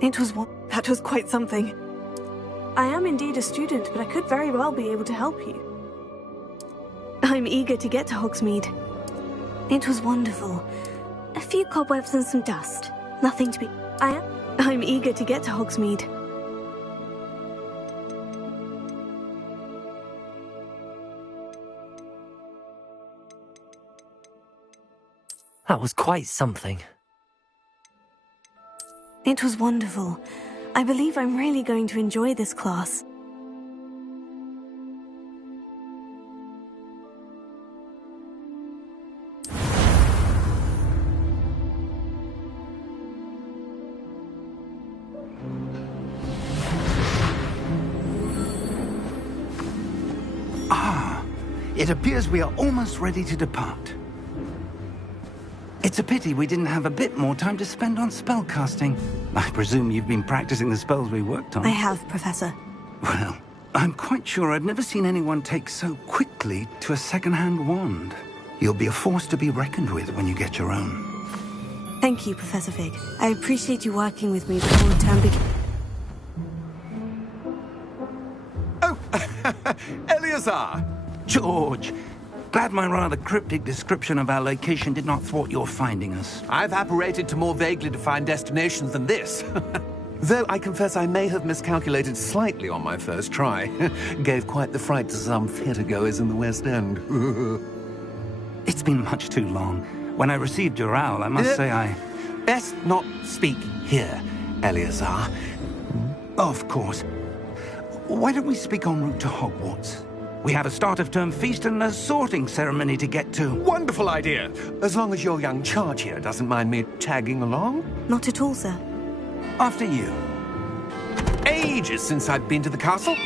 That was quite something. I am indeed a student, but I could very well be able to help you. I'm eager to get to Hogsmeade. It was wonderful. A few cobwebs and some dust. Nothing to be... I'm eager to get to Hogsmeade. That was quite something. It was wonderful. I believe I'm really going to enjoy this class. It appears we are almost ready to depart. It's a pity we didn't have a bit more time to spend on spellcasting. I presume you've been practicing the spells we worked on. I have, Professor. Well, I'm quite sure I've never seen anyone take so quickly to a second-hand wand. You'll be a force to be reckoned with when you get your own. Thank you, Professor Fig. I appreciate you working with me before the term begins. Oh, Eleazar! George! Glad my rather cryptic description of our location did not thwart your finding us. I've apparated to more vaguely defined destinations than this. Though I confess I may have miscalculated slightly on my first try. Gave quite the fright to some theatre-goers in the West End. It's been much too long. When I received your owl, I must say I... Best not speak here, Eleazar. Of course. Why don't we speak en route to Hogwarts? We have a start-of-term feast and a sorting ceremony to get to. Wonderful idea! As long as your young charge here doesn't mind me tagging along. Not at all, sir. After you. Ages since I've been to the castle.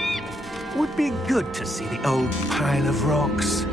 Would be good to see the old pile of rocks.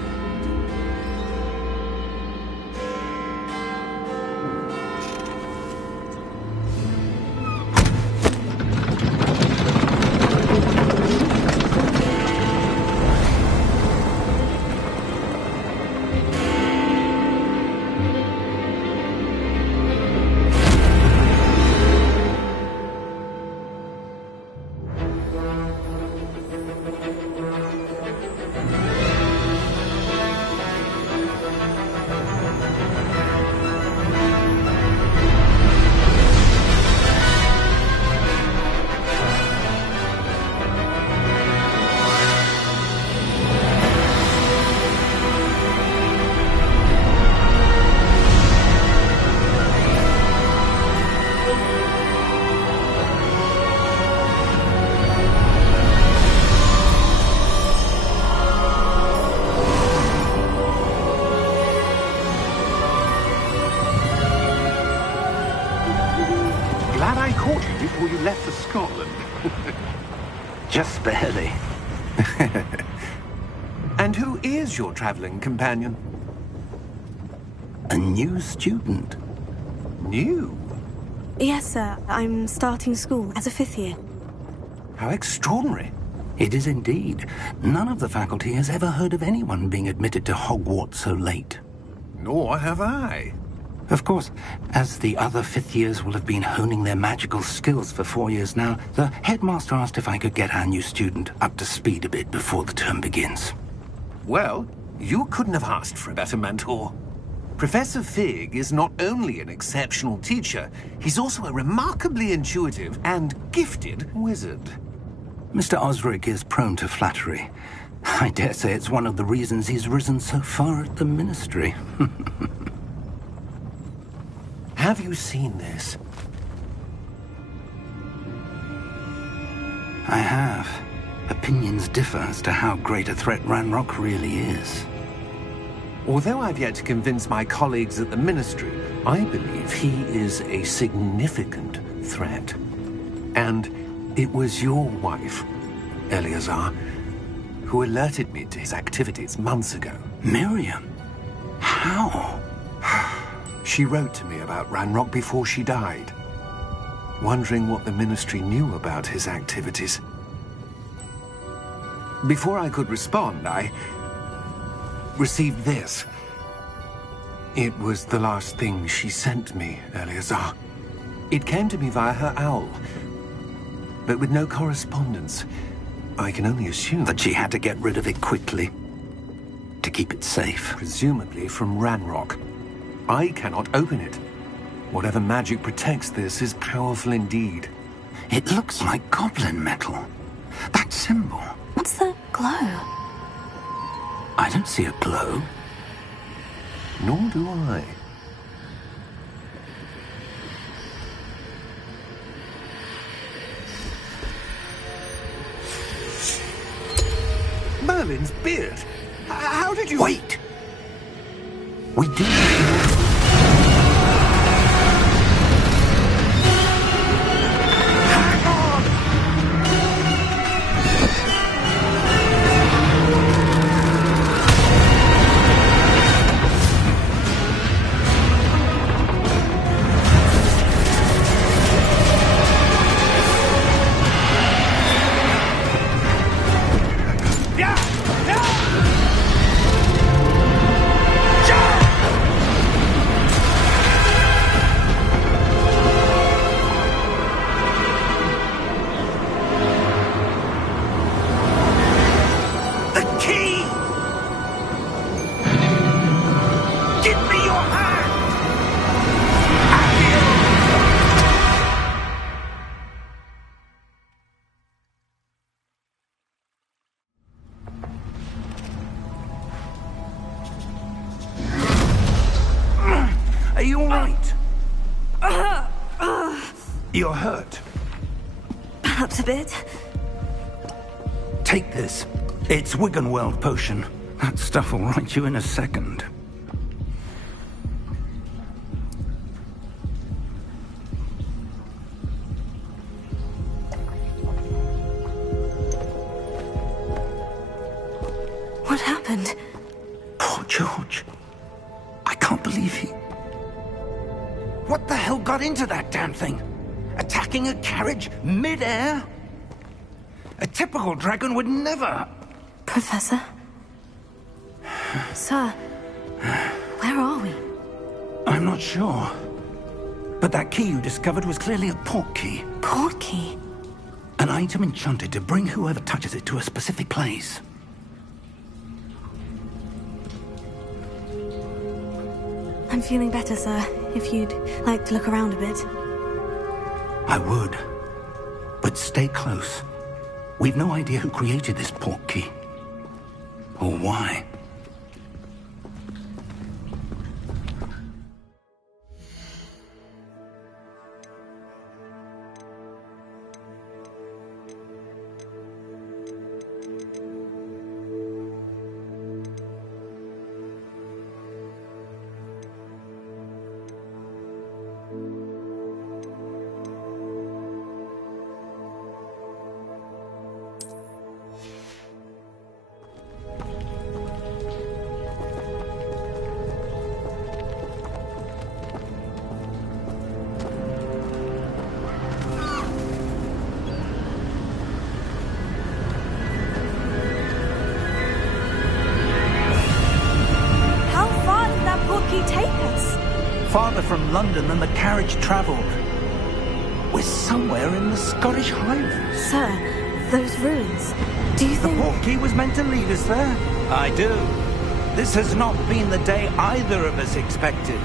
Glad I caught you before you left for Scotland. Just barely. And who is your traveling companion? A new student. New? Yes, sir. I'm starting school as a 5th year. How extraordinary. It is indeed. None of the faculty has ever heard of anyone being admitted to Hogwarts so late. Nor have I. Of course, as the other 5th years will have been honing their magical skills for 4 years now, the headmaster asked if I could get our new student up to speed a bit before the term begins. Well, you couldn't have asked for a better mentor. Professor Fig is not only an exceptional teacher, he's also a remarkably intuitive and gifted wizard. Mr. Osric is prone to flattery. I dare say it's one of the reasons he's risen so far at the Ministry. Have you seen this? I have. Opinions differ as to how great a threat Ranrock really is. Although I've yet to convince my colleagues at the Ministry, I believe he is a significant threat. And it was your wife, Eleazar, who alerted me to his activities months ago. Miriam? How? She wrote to me about Ranrock before she died, wondering what the Ministry knew about his activities. Before I could respond, I received this. It was the last thing she sent me, Eleazar. It came to me via her owl, but with no correspondence. I can only assume That she had to get rid of it quickly to keep it safe. presumably from Ranrock. I cannot open it. Whatever magic protects this is powerful indeed. It looks like goblin metal. That symbol. What's the glow? I don't see a glow. Nor do I. Merlin's beard? How did you... Wait! We do... Hang on! Yeah! Yeah! The key! Give me your hand! Are you all right? You're hurt. Perhaps a bit. Take this. It's Wiggenweld potion. That stuff will right you in a second. What happened? Poor George. I can't believe he... What the hell got into that damn thing? Attacking a carriage mid-air? A typical dragon would never... Professor? Sir, where are we? I'm not sure. But that key you discovered was clearly a port key. Port key? An item enchanted to bring whoever touches it to a specific place. I'm feeling better, sir. If you'd like to look around a bit. I would. But stay close. We've no idea who created this port key. Or why. Farther from London than the carriage travelled. We're somewhere in the Scottish Highlands. Sir, those ruins. Do you The think... port key was meant to lead us there? I do. This has not been the day either of us expected.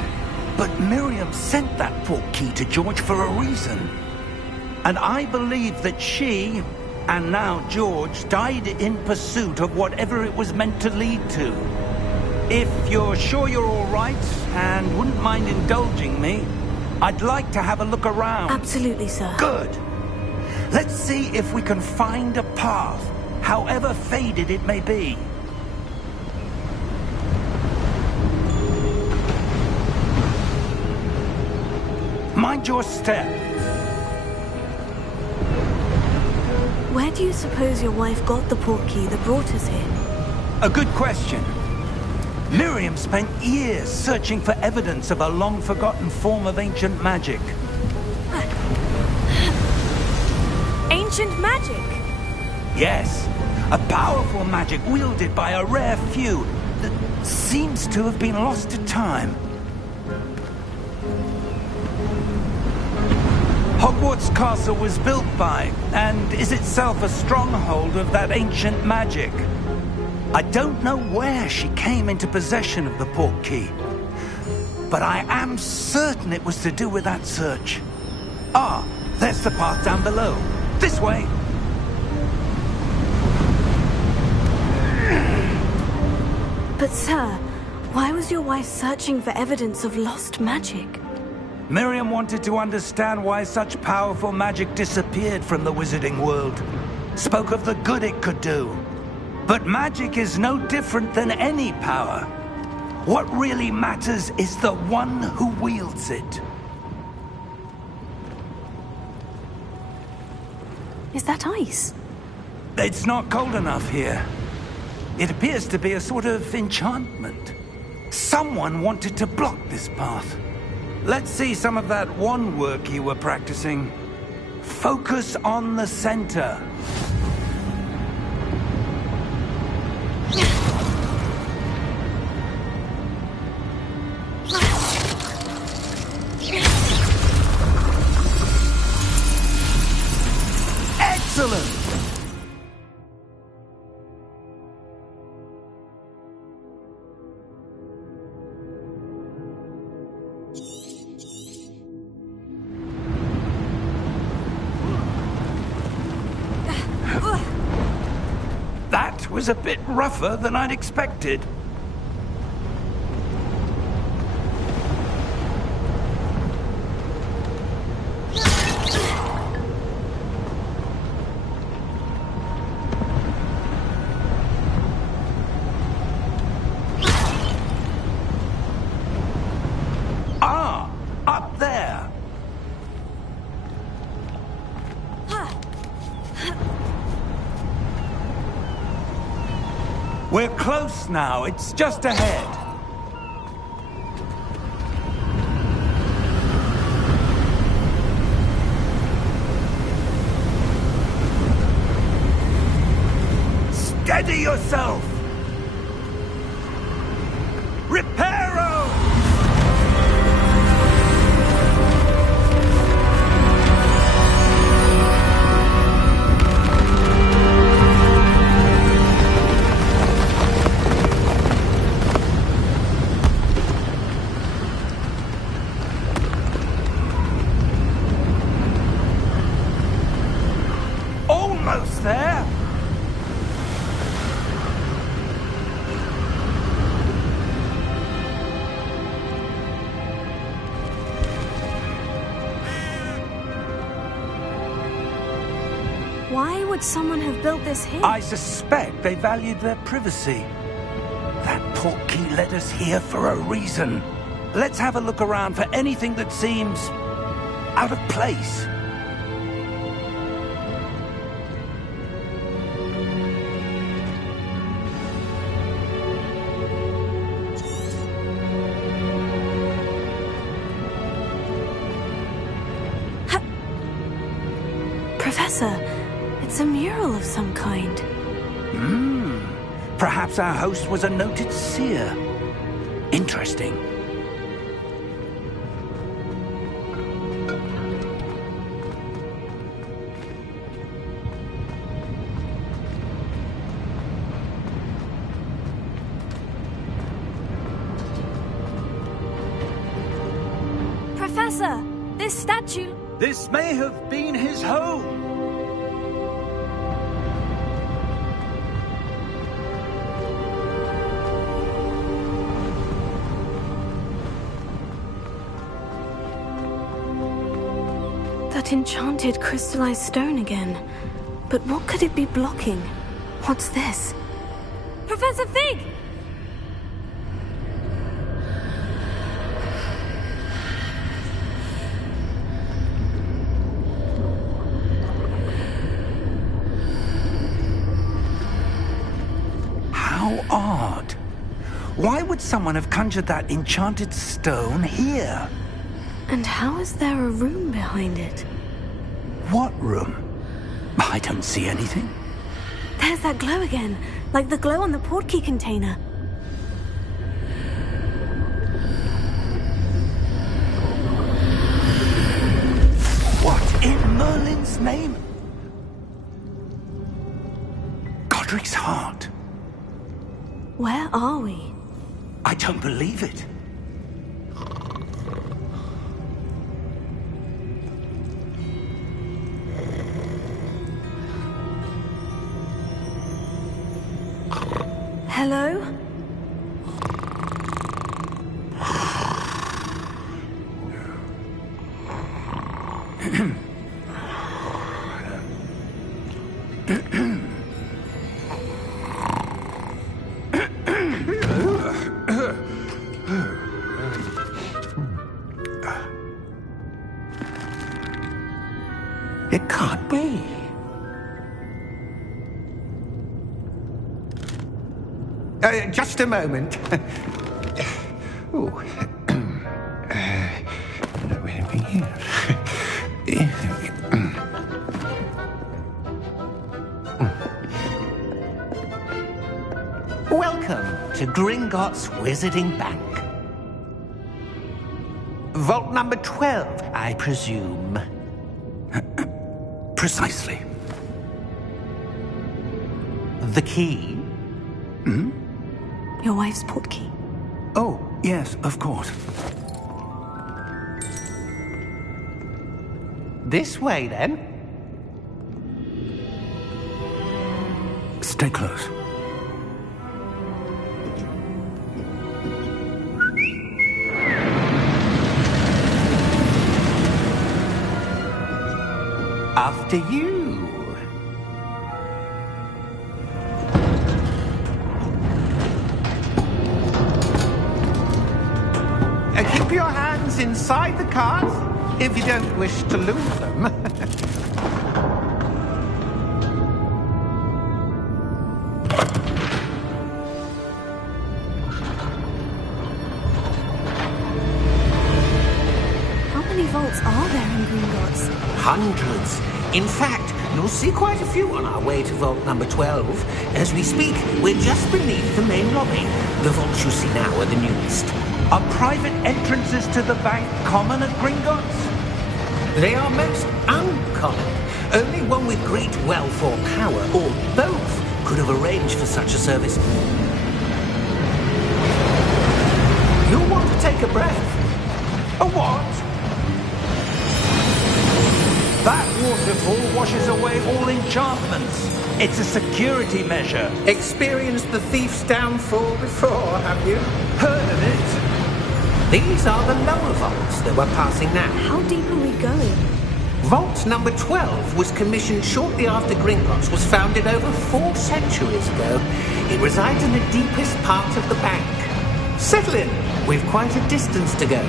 But Miriam sent that port key to George for a reason. And I believe that she, and now George, died in pursuit of whatever it was meant to lead to. If you're sure you're all right, and wouldn't mind indulging me, I'd like to have a look around. Absolutely, sir. Good. Let's see if we can find a path, however faded it may be. Mind your step. Where do you suppose your wife got the port key that brought us here? A good question. Miriam spent years searching for evidence of a long-forgotten form of ancient magic. Ancient magic? Yes, a powerful magic wielded by a rare few that seems to have been lost to time. Hogwarts Castle was built by, and is itself a stronghold of that ancient magic. I don't know where she came into possession of the portkey, but I am certain it was to do with that search. Ah, there's the path down below. This way! But sir, why was your wife searching for evidence of lost magic? Miriam wanted to understand why such powerful magic disappeared from the wizarding world. Spoke of the good it could do. But magic is no different than any power. What really matters is the one who wields it. Is that ice? It's not cold enough here. It appears to be a sort of enchantment. Someone wanted to block this path. Let's see some of that wand work you were practicing. Focus on the center. Excellent! That was a bit rougher than I'd expected. Ah, up there. We're close now. It's just ahead. Steady yourself! Reparo! Almost there! Why would someone have built this here? I suspect they valued their privacy. That portkey led us here for a reason. Let's have a look around for anything that seems out of place. Professor, it's a mural of some kind. Perhaps our host was a noted seer. Interesting. Professor, this statue... This may have been his home. That enchanted crystallized stone again. But what could it be blocking? What's this? Professor Fig! How odd. Why would someone have conjured that enchanted stone here? And how is there a room behind it? What room? I don't see anything. There's that glow again, like the glow on the portkey container. What man's name? Godric's heart. Where are we? I don't believe it. Hello? It can't be. Just a moment. Ooh. Welcome to Gringotts Wizarding Bank. Vault number 12, I presume. Precisely. The key? Your wife's portkey. Oh, yes, of course. This way, then. Stay close. After you. Keep your hands inside the cart if you don't wish to lose them. How many vaults are there in Gringotts? Hundreds. In fact, you'll see quite a few on our way to vault number 12. As we speak, we're just beneath the main lobby. The vaults you see now are the newest. Are private entrances to the bank common at Gringotts? They are most uncommon. Only one with great wealth or power, or both, could have arranged for such a service. You'll want to take a breath. A what? That waterfall washes away all enchantments. It's a security measure. Experienced the thief's downfall before, have you? Heard of it? These are the lower vaults that we're passing now. How deep are we going? Vault number 12 was commissioned shortly after Gringotts was founded over 4 centuries ago. It resides in the deepest part of the bank. Settle in. We've quite a distance to go.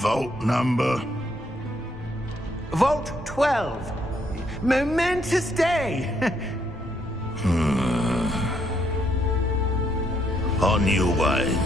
Vault number? Vault 12. Momentous day. On your way.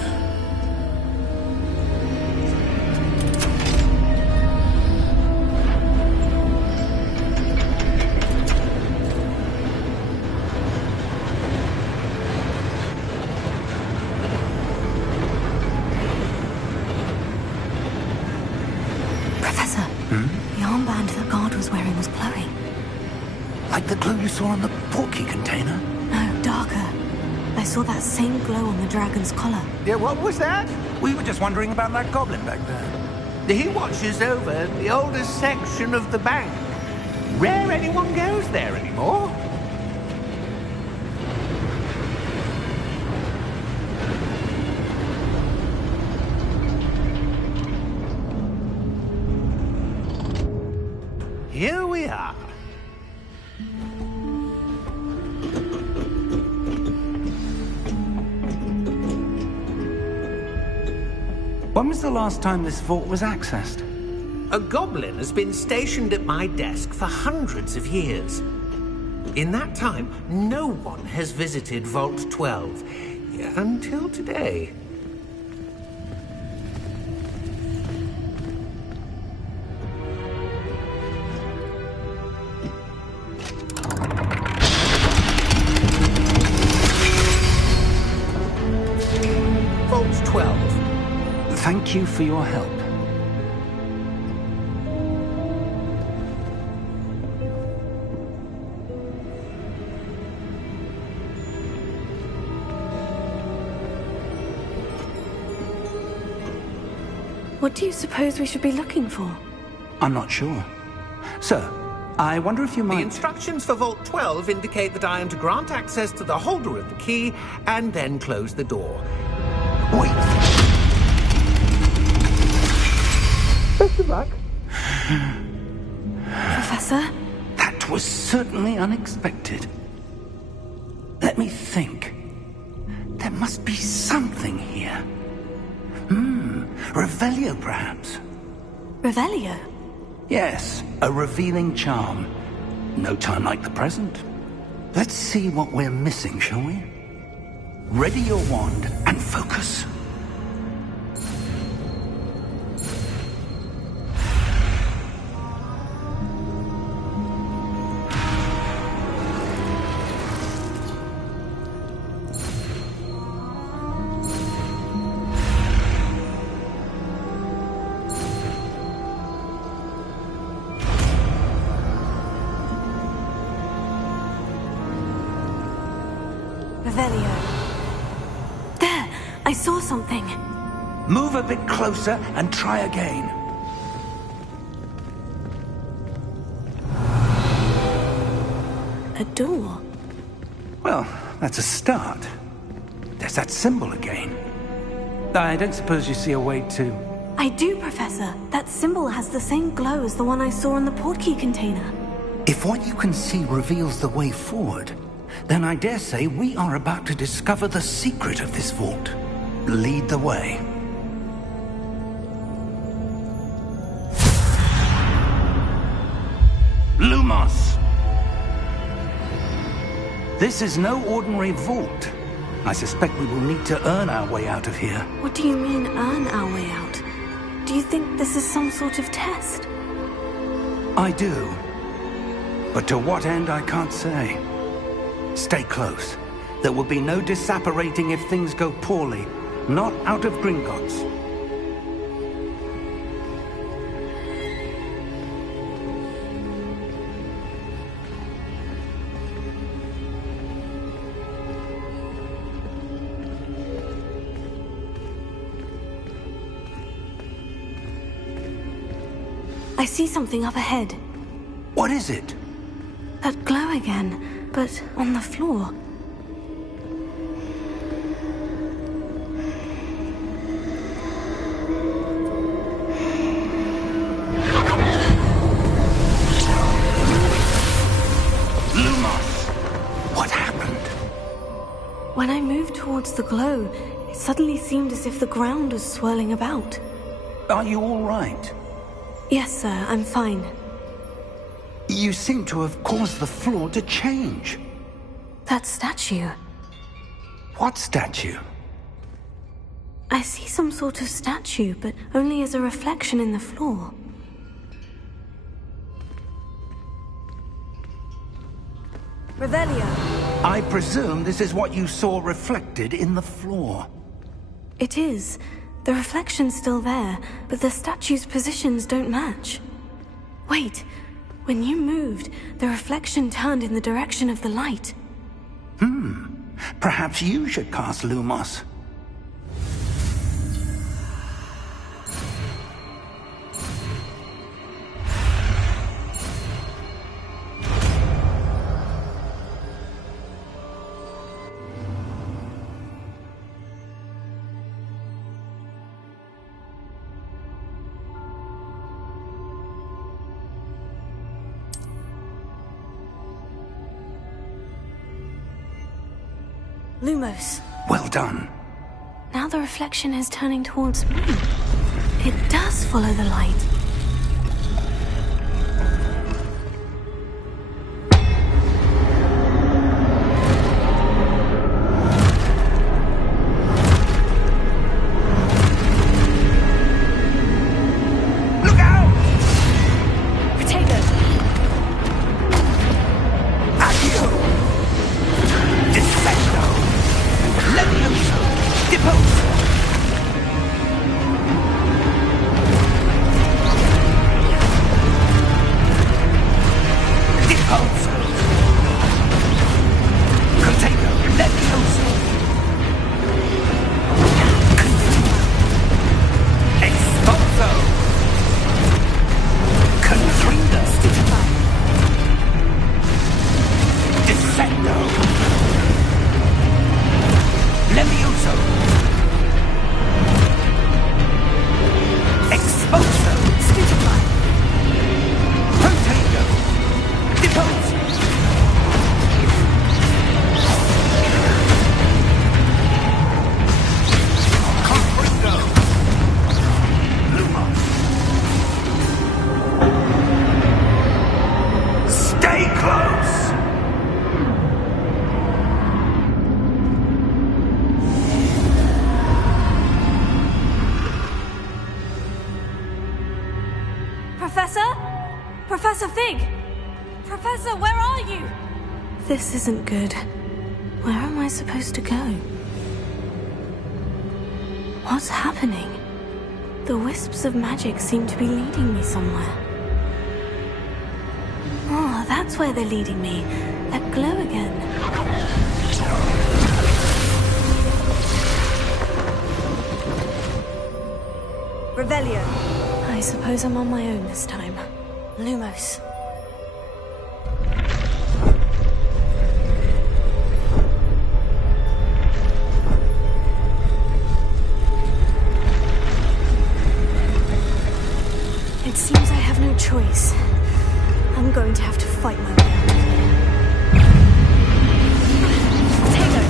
Professor, the armband that guard was wearing was glowing. Like the glow you saw on the portkey container? No, darker. I saw that same glow on the dragon's collar. Yeah, what was that? We were just wondering about that goblin back there. He watches over the oldest section of the bank. Rare anyone goes there anymore. Here we are. When was the last time this vault was accessed? A goblin has been stationed at my desk for hundreds of years. In that time, no one has visited Vault 12. Until today. Thank you for your help. What do you suppose we should be looking for? I'm not sure. Sir, I wonder if you The might... instructions for Vault 12 indicate that I am to grant access to the holder of the key and then close the door. Wait! Best of luck. Professor? That was certainly unexpected. Let me think. There must be something here. Revelio, perhaps? Revelio? Yes, a revealing charm. No time like the present. Let's see what we're missing, shall we? Ready your wand and focus. Revelio. There! I saw something. Move a bit closer and try again. A door. Well, that's a start. There's that symbol again. I don't suppose you see a way to... I do, Professor. That symbol has the same glow as the one I saw in the portkey container. If what you can see reveals the way forward, then I dare say we are about to discover the secret of this vault. Lead the way. Lumos! This is no ordinary vault. I suspect we will need to earn our way out of here. What do you mean, earn our way out? Do you think this is some sort of test? I do. But to what end, I can't say. Stay close. There will be no disapparating if things go poorly. Not out of Gringotts. I see something up ahead. What is it? That glow again, but on the floor. Lumos! What happened? When I moved towards the glow, it suddenly seemed as if the ground was swirling about. Are you all right? Yes, sir, I'm fine. You seem to have caused the floor to change. That statue. What statue? I see some sort of statue, but only as a reflection in the floor. Revelio. I presume this is what you saw reflected in the floor. It is. The reflection's still there, but the statue's positions don't match. Wait. When you moved, the reflection turned in the direction of the light. Perhaps you should cast Lumos. Lumos. Well done. Now the reflection is turning towards me. It does follow the light. Look out! Potato! Accio! Defendo! Levioso! Depose! Expulso! Container, Levioso! Expulso! Contrindo! Descendo! Levioso! Expulso! Stupefy. Container! Depose! Contrindo! Lumos! Stay close! Professor? Professor Fig? Professor, where are you? This isn't good. Where am I supposed to go? What's happening? The wisps of magic seem to be leading me somewhere. Oh, that's where they're leading me. That glow again. Revelio. I suppose I'm on my own this time. Lumos. It seems I have no choice. I'm going to have to fight my way out. Taylor!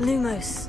Lumos.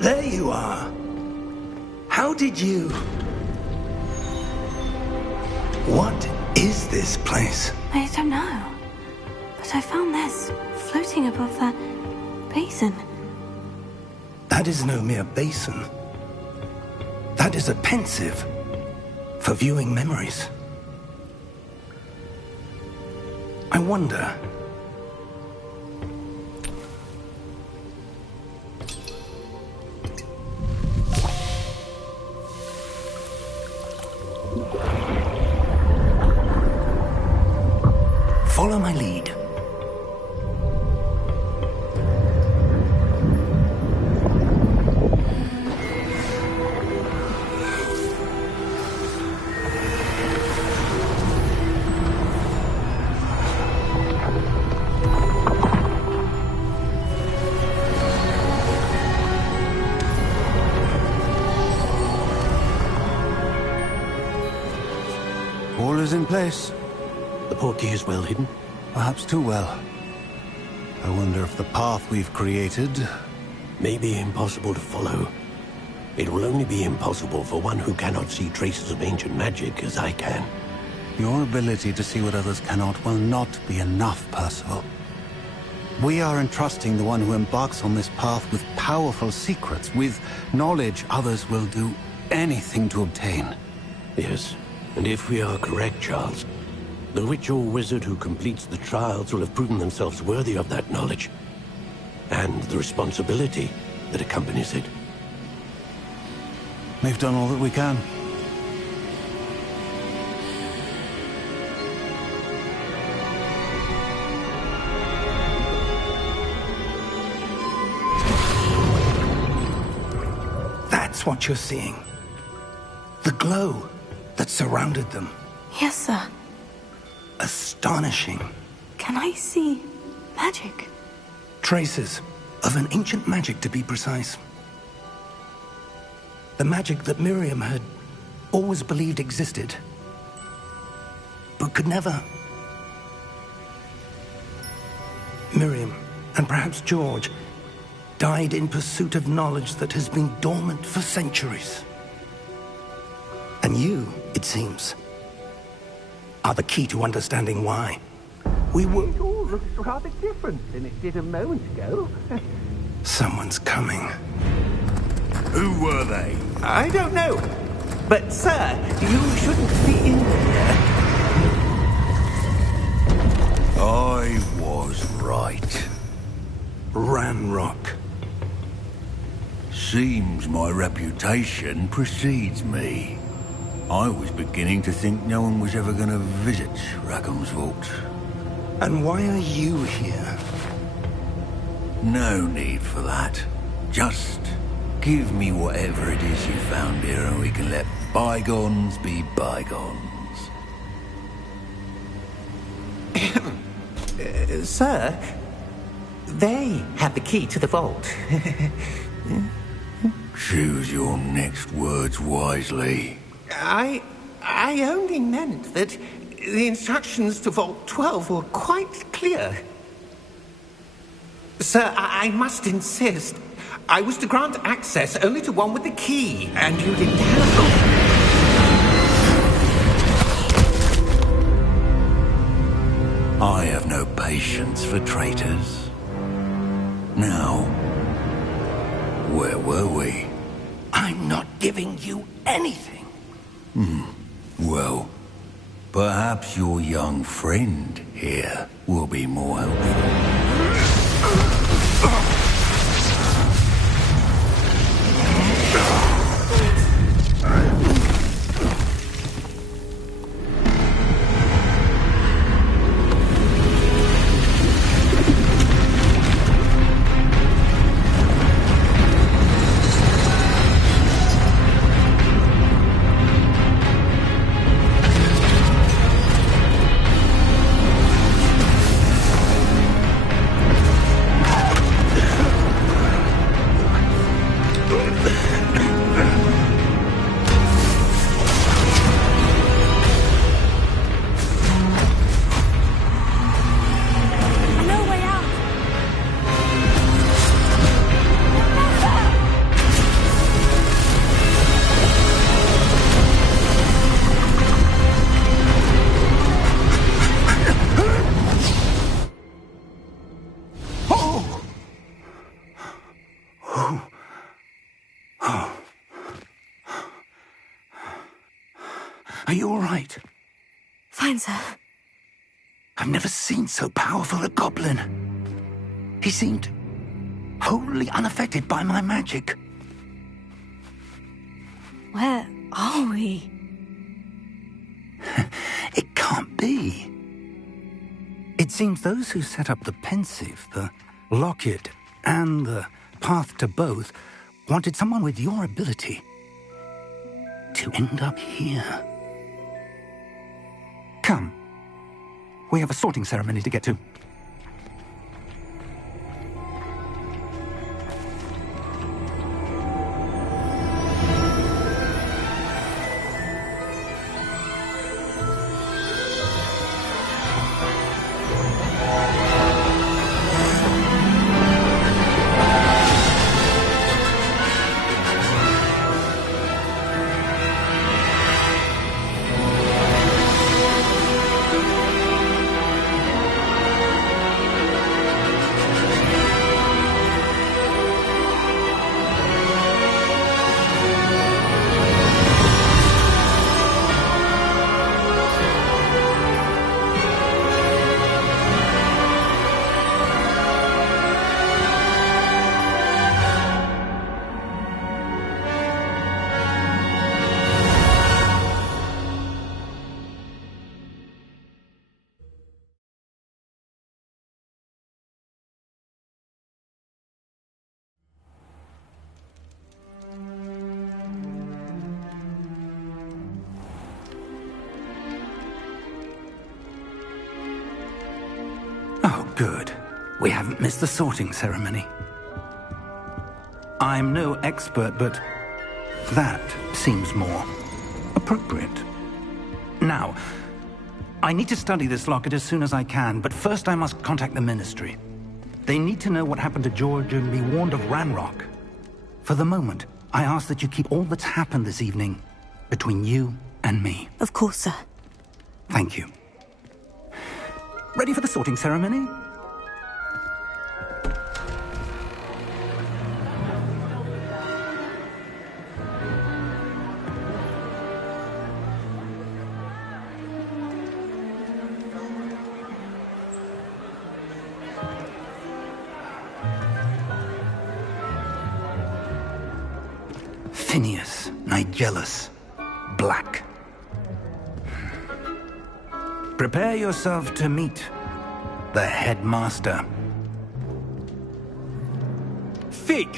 There you are. How did you... What is this place? I don't know. But I found this floating above that basin. That is no mere basin. That is a pensive for viewing memories. I wonder... Follow my lead. All is in place. The portkey is well hidden? Perhaps too well. I wonder if the path we've created... may be impossible to follow. It will only be impossible for one who cannot see traces of ancient magic as I can. Your ability to see what others cannot will not be enough, Percival. We are entrusting the one who embarks on this path with powerful secrets, with knowledge others will do anything to obtain. Yes, and if we are correct, Charles, the witch or wizard who completes the trials will have proven themselves worthy of that knowledge, and the responsibility that accompanies it. We've done all that we can. That's what you're seeing. The glow that surrounded them. Yes, sir. Astonishing. Can I see magic? Traces of an ancient magic, to be precise. The magic that Miriam had always believed existed, but could never. Miriam, and perhaps George, died in pursuit of knowledge that has been dormant for centuries. And you, it seems, are the key to understanding why. We were... It all looks rather different than it did a moment ago. Someone's coming. Who were they? I don't know. But, sir, you shouldn't be in there. I was right. Ranrock. Seems my reputation precedes me. I was beginning to think no one was ever going to visit Rackham's vault. And why are you here? No need for that. Just give me whatever it is you found here and we can let bygones be bygones. Sir, they have the key to the vault. Choose your next words wisely. I only meant that the instructions to Vault 12 were quite clear. Sir, I must insist. I was to grant access only to one with the key, and you didn't have them. I have no patience for traitors. Now, where were we? I'm not giving you anything. Well, perhaps your young friend here will be more helpful. Are you all right? Fine, sir. I've never seen so powerful a goblin. He seemed wholly unaffected by my magic. Where are we? It can't be. It seems those who set up the pensive, the locket, and the path to both wanted someone with your ability to end up here. Come. We have a sorting ceremony to get to. Good. We haven't missed the sorting ceremony. I'm no expert, but that seems more appropriate. Now, I need to study this locket as soon as I can, but first I must contact the Ministry. They need to know what happened to George and be warned of Ranrock. For the moment, I ask that you keep all that's happened this evening between you and me. Of course, sir. Thank you. Ready for the sorting ceremony? Phineas, Nigellus, Black. Prepare yourself to meet the headmaster. Fig,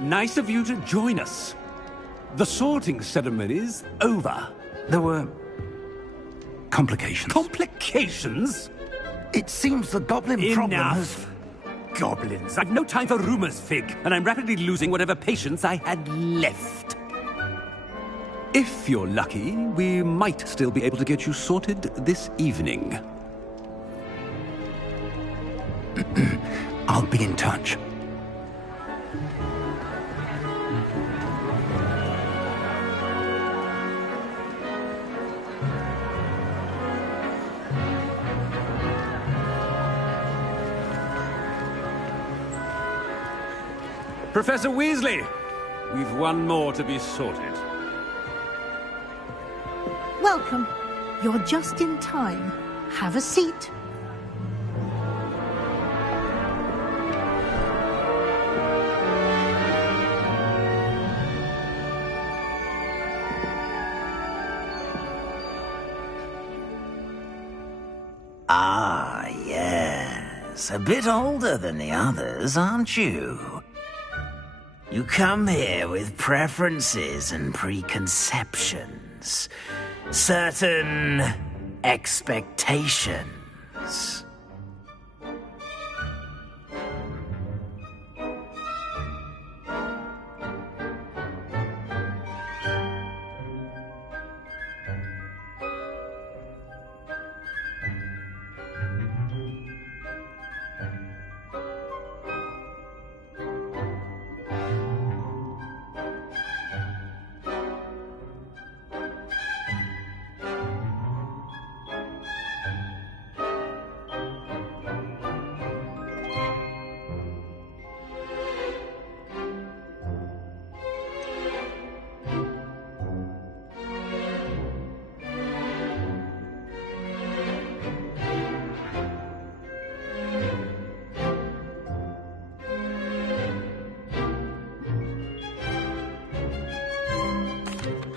nice of you to join us. The sorting ceremony's over. There were complications. Complications? It seems the goblin problem has... Enough! Goblins. I've no time for rumors, Fig, and I'm rapidly losing whatever patience I had left. If you're lucky, we might still be able to get you sorted this evening. I'll be in touch. Professor Weasley, we've one more to be sorted. Welcome. You're just in time. Have a seat. Ah, yes. A bit older than the others, aren't you? You come here with preferences and preconceptions. Certain expectations.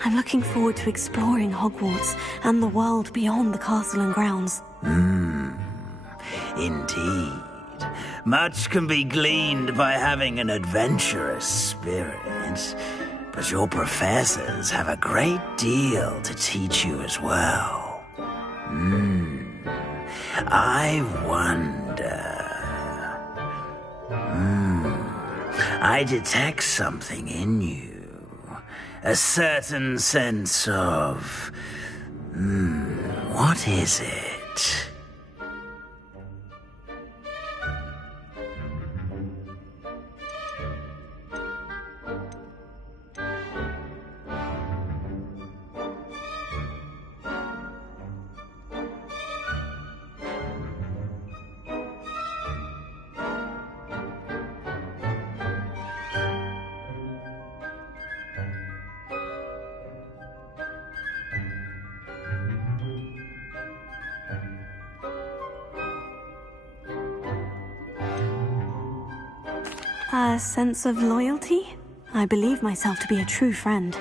I'm looking forward to exploring Hogwarts and the world beyond the castle and grounds. Indeed. Much can be gleaned by having an adventurous spirit, but your professors have a great deal to teach you as well. I wonder... I detect something in you. A certain sense of... what is it? A sense of loyalty? I believe myself to be a true friend.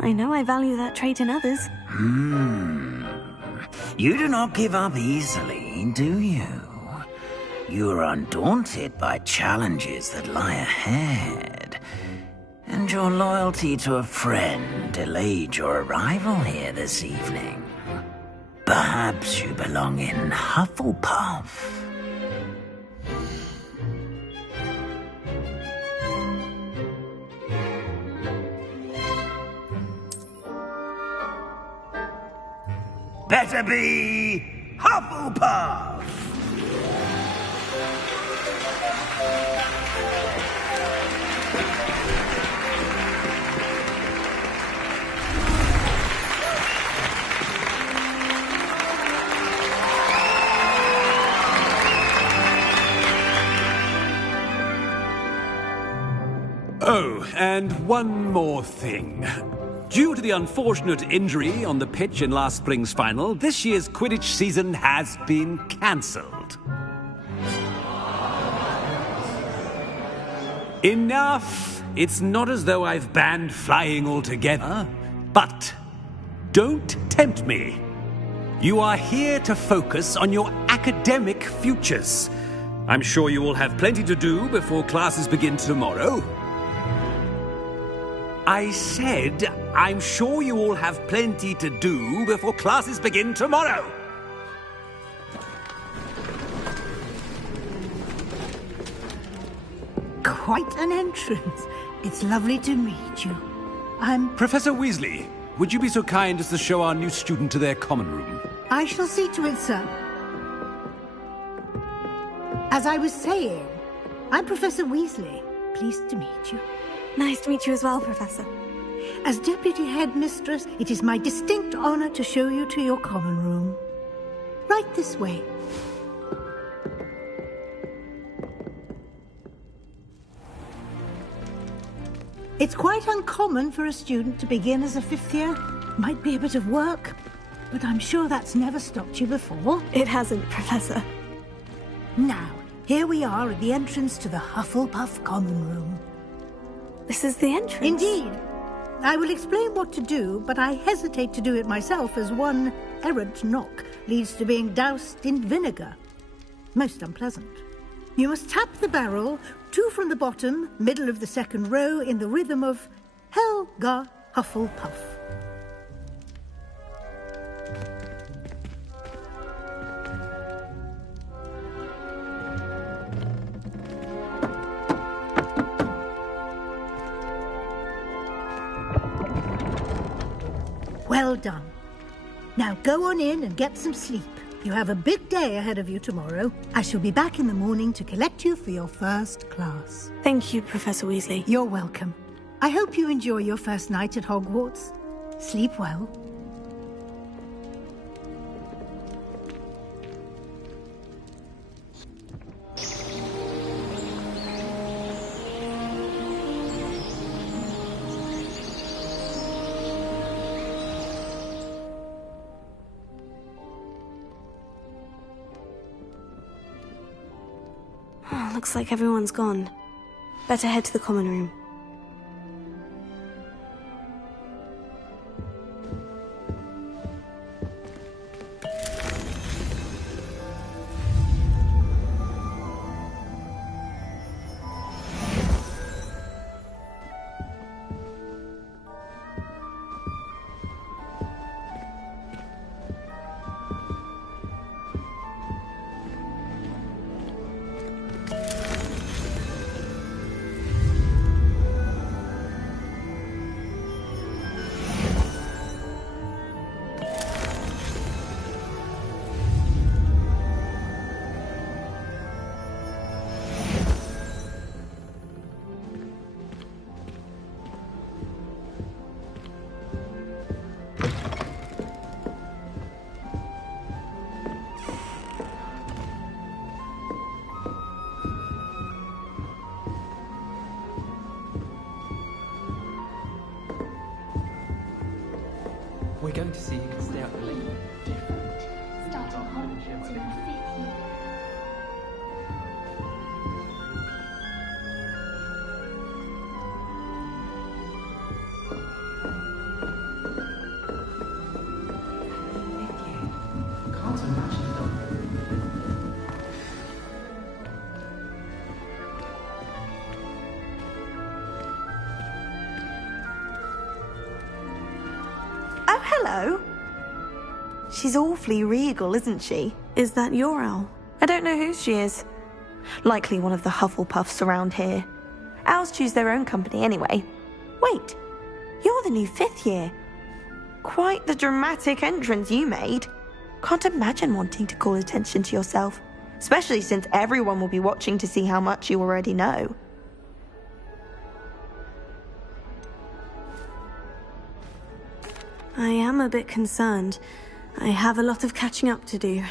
I know I value that trait in others. You do not give up easily, do you? You are undaunted by challenges that lie ahead. And your loyalty to a friend delayed your arrival here this evening. Perhaps you belong in Hufflepuff. better be Hufflepuff! Oh, and one more thing. Due to the unfortunate injury on the pitch in last spring's final, this year's Quidditch season has been cancelled. Enough! It's not as though I've banned flying altogether, but don't tempt me. You are here to focus on your academic futures. I'm sure you will have plenty to do before classes begin tomorrow. I said, I'm sure you all have plenty to do before classes begin tomorrow. Quite an entrance. It's lovely to meet you. I'm... Professor Weasley, would you be so kind as to show our new student to their common room? I shall see to it, sir. As I was saying, I'm Professor Weasley. Pleased to meet you. Nice to meet you as well, Professor. As Deputy Headmistress, it is my distinct honor to show you to your common room. Right this way. It's quite uncommon for a student to begin as a fifth year. Might be a bit of work, but I'm sure that's never stopped you before. It hasn't, Professor. Now, here we are at the entrance to the Hufflepuff common room. This is the entrance? Indeed. I will explain what to do, but I hesitate to do it myself as one errant knock leads to being doused in vinegar. Most unpleasant. You must tap the barrel, 2 from the bottom, middle of the second row, in the rhythm of Helga Hufflepuff. Well done. Now go on in and get some sleep. You have a big day ahead of you tomorrow. I shall be back in the morning to collect you for your first class. Thank you, Professor Weasley. You're welcome. I hope you enjoy your first night at Hogwarts. Sleep well. Looks like everyone's gone. Better head to the common room. We're going to see you can stay up late. Different. Start on Hogwarts in our 5th year. Can't imagine them. Oh, hello. She's awfully regal, isn't she? Is that your owl? I don't know who she is. Likely one of the Hufflepuffs around here. Owls choose their own company anyway. Wait, you're the new 5th year. Quite the dramatic entrance you made. Can't imagine wanting to call attention to yourself, especially since everyone will be watching to see how much you already know. I am a bit concerned. I have a lot of catching up to do.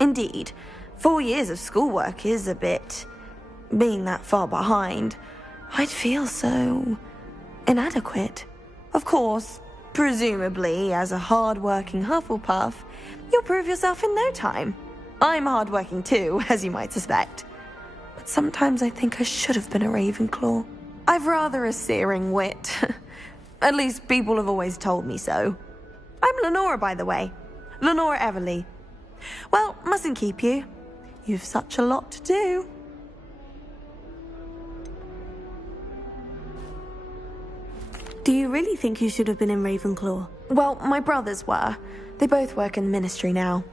Indeed. 4 years of schoolwork is a bit... being that far behind. I'd feel so... inadequate. Of course, presumably, as a hard-working Hufflepuff, you'll prove yourself in no time. I'm hard-working too, as you might suspect. But sometimes I think I should have been a Ravenclaw. I've rather a searing wit. At least people have always told me so. I'm Lenora, by the way. Lenora Everly. Well, mustn't keep you. You've such a lot to do. Do you really think you should have been in Ravenclaw? Well, my brothers were. They both work in the ministry now.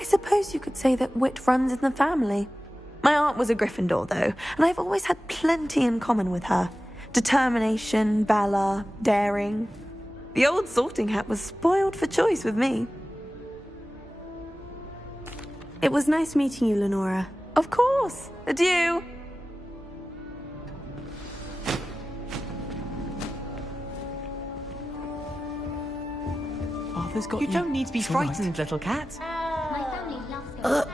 I suppose you could say that wit runs in the family. My aunt was a Gryffindor, though, and I've always had plenty in common with her. Determination, valor, daring. The old sorting hat was spoiled for choice with me. It was nice meeting you, Lenora. Of course. Adieu. Arthur's got you. You don't need to be frightened, little cat. My family loves going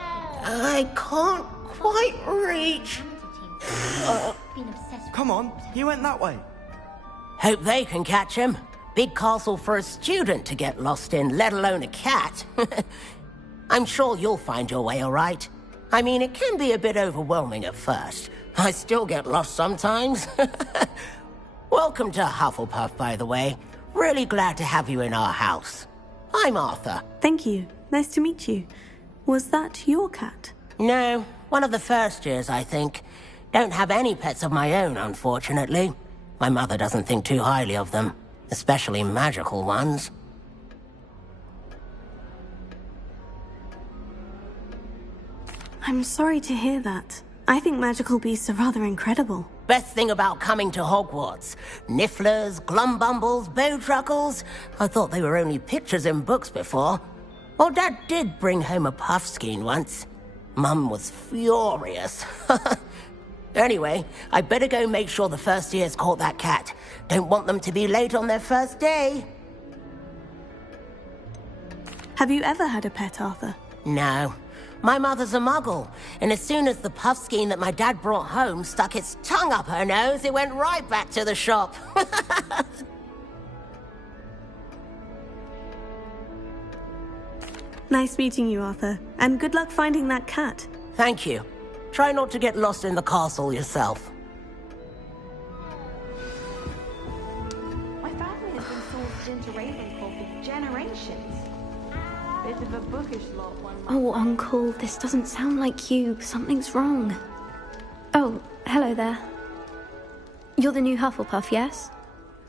I can't quite reach. Been obsessed with Come on, you went that way. Hope they can catch him. Big castle for a student to get lost in, let alone a cat. I'm sure you'll find your way all right. I mean, it can be a bit overwhelming at first. I still get lost sometimes. Welcome to Hufflepuff, by the way. Really glad to have you in our house. I'm Arthur. Thank you. Nice to meet you. Was that your cat? No, one of the first years, I think. Don't have any pets of my own, unfortunately. My mother doesn't think too highly of them, especially magical ones. I'm sorry to hear that. I think magical beasts are rather incredible. Best thing about coming to Hogwarts. Nifflers, glumbumbles, bowtruckles. I thought they were only pictures in books before. Well, Dad did bring home a puffskein once. Mum was furious. Anyway, I better go make sure the first years caught that cat. Don't want them to be late on their first day. Have you ever had a pet, Arthur? No. My mother's a muggle, and as soon as the puffskein that my dad brought home stuck its tongue up her nose, it went right back to the shop. Nice meeting you, Arthur, and good luck finding that cat. Thank you. Try not to get lost in the castle yourself. My family has been sourced into Ravenclaw for generations. Bit of a bookish lot, one. Oh, Uncle, this doesn't sound like you. Something's wrong. Oh, hello there. You're the new Hufflepuff, yes?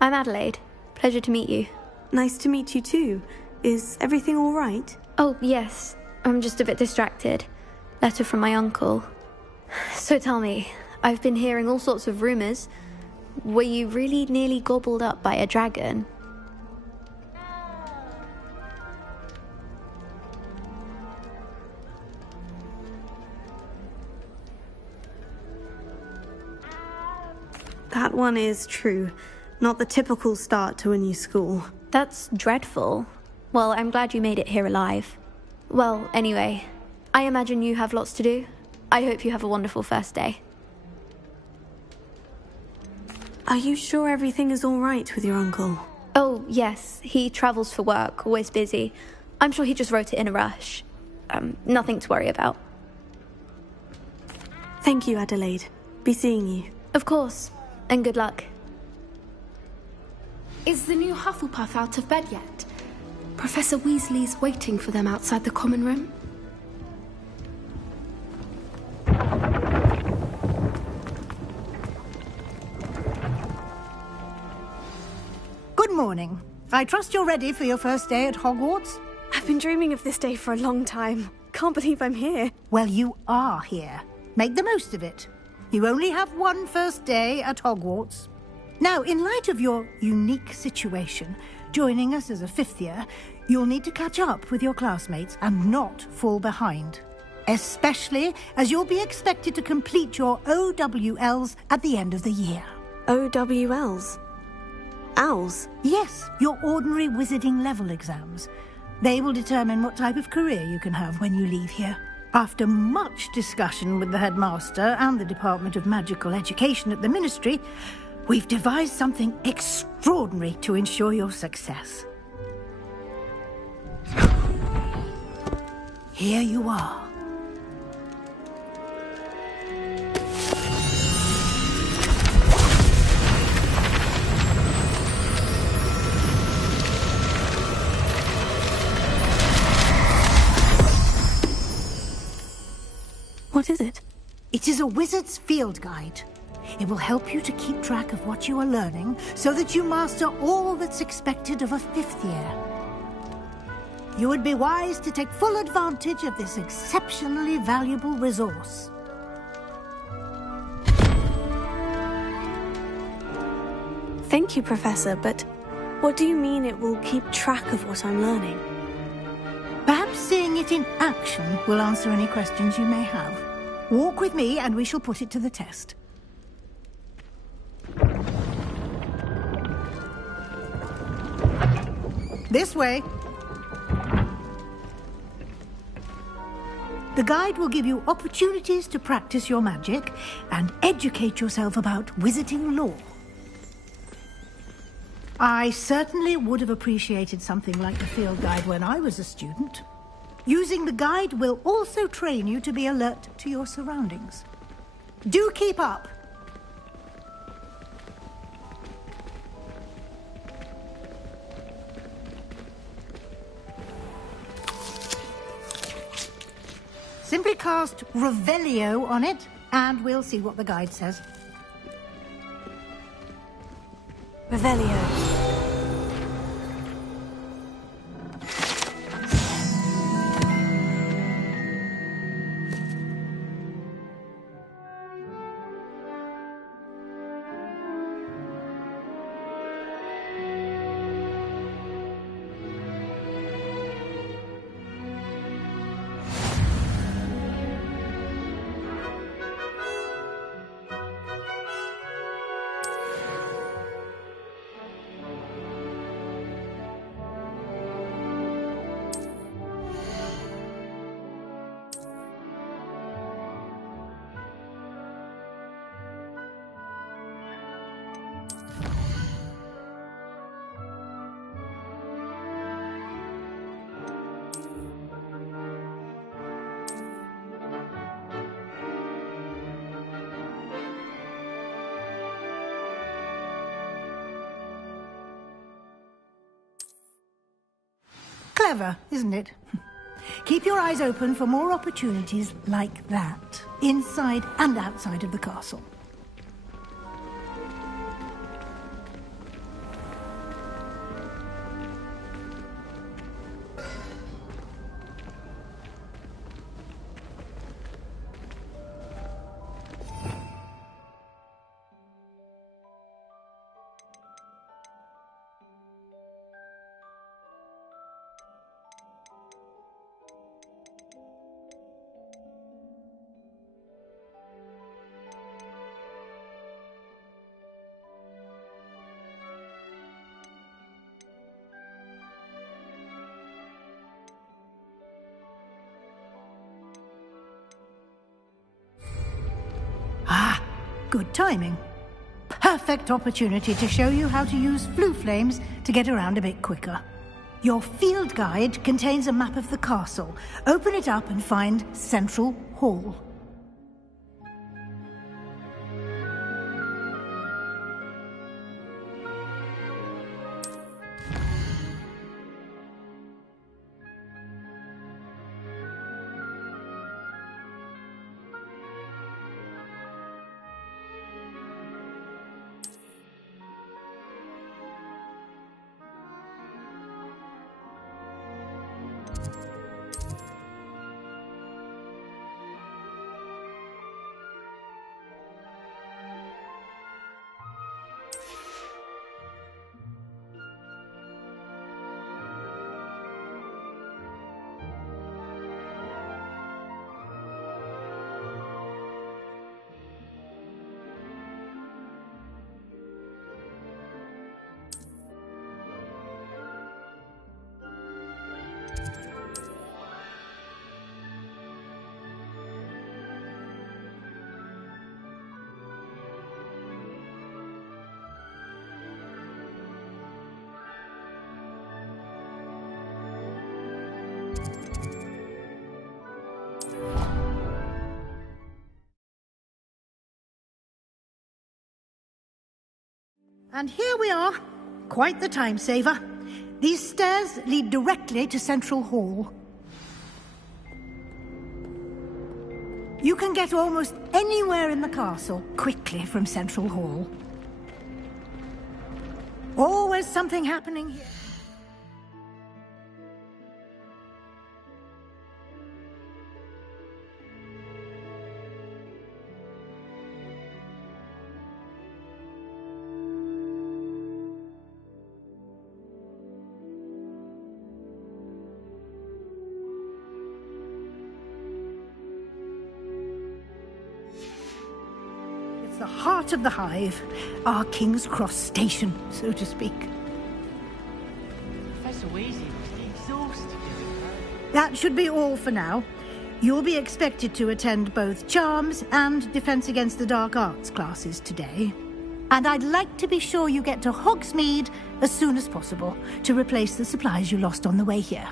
I'm Adelaide. Pleasure to meet you. Nice to meet you too. Is everything all right? Oh, yes. I'm just a bit distracted. Letter from my uncle. So tell me, I've been hearing all sorts of rumors. Were you really nearly gobbled up by a dragon? That one is true. Not the typical start to a new school. That's dreadful. Well, I'm glad you made it here alive. Well, anyway, I imagine you have lots to do. I hope you have a wonderful first day. Are you sure everything is all right with your uncle? Oh, yes. He travels for work, always busy. I'm sure he just wrote it in a rush. Nothing to worry about. Thank you, Adelaide. Be seeing you. Of course. And good luck. Is the new Hufflepuff out of bed yet? Professor Weasley's waiting for them outside the common room. Good morning. I trust you're ready for your first day at Hogwarts? I've been dreaming of this day for a long time. Can't believe I'm here. Well, you are here. Make the most of it. You only have one first day at Hogwarts. Now, in light of your unique situation, joining us as a fifth year, you'll need to catch up with your classmates and not fall behind. Especially as you'll be expected to complete your OWLs at the end of the year. OWLs? Owls? Yes, your ordinary wizarding level exams. They will determine what type of career you can have when you leave here. After much discussion with the headmaster and the Department of Magical Education at the Ministry, we've devised something extraordinary to ensure your success. Here you are. What is it? It is a wizard's field guide. It will help you to keep track of what you are learning so that you master all that's expected of a fifth year. You would be wise to take full advantage of this exceptionally valuable resource. Thank you, Professor, but what do you mean it will keep track of what I'm learning? Perhaps seeing it in action will answer any questions you may have. Walk with me and we shall put it to the test. This way. The guide will give you opportunities to practice your magic and educate yourself about wizarding lore. I certainly would have appreciated something like the field guide when I was a student. Using the guide will also train you to be alert to your surroundings. Do keep up! Simply cast Revelio on it, and we'll see what the guide says. Revelio. Clever, isn't it? Keep your eyes open for more opportunities like that, inside and outside of the castle. Ah, good timing. Perfect opportunity to show you how to use flue flames to get around a bit quicker. Your field guide contains a map of the castle. Open it up and find Central Hall. And here we are. Quite the time saver. These stairs lead directly to Central Hall. You can get almost anywhere in the castle quickly from Central Hall. Always something happening here. The heart of the hive, our King's Cross station, so to speak. Professor Weasley was exhausted. That should be all for now. You'll be expected to attend both Charms and Defense Against the Dark Arts classes today. And I'd like to be sure you get to Hogsmeade as soon as possible to replace the supplies you lost on the way here.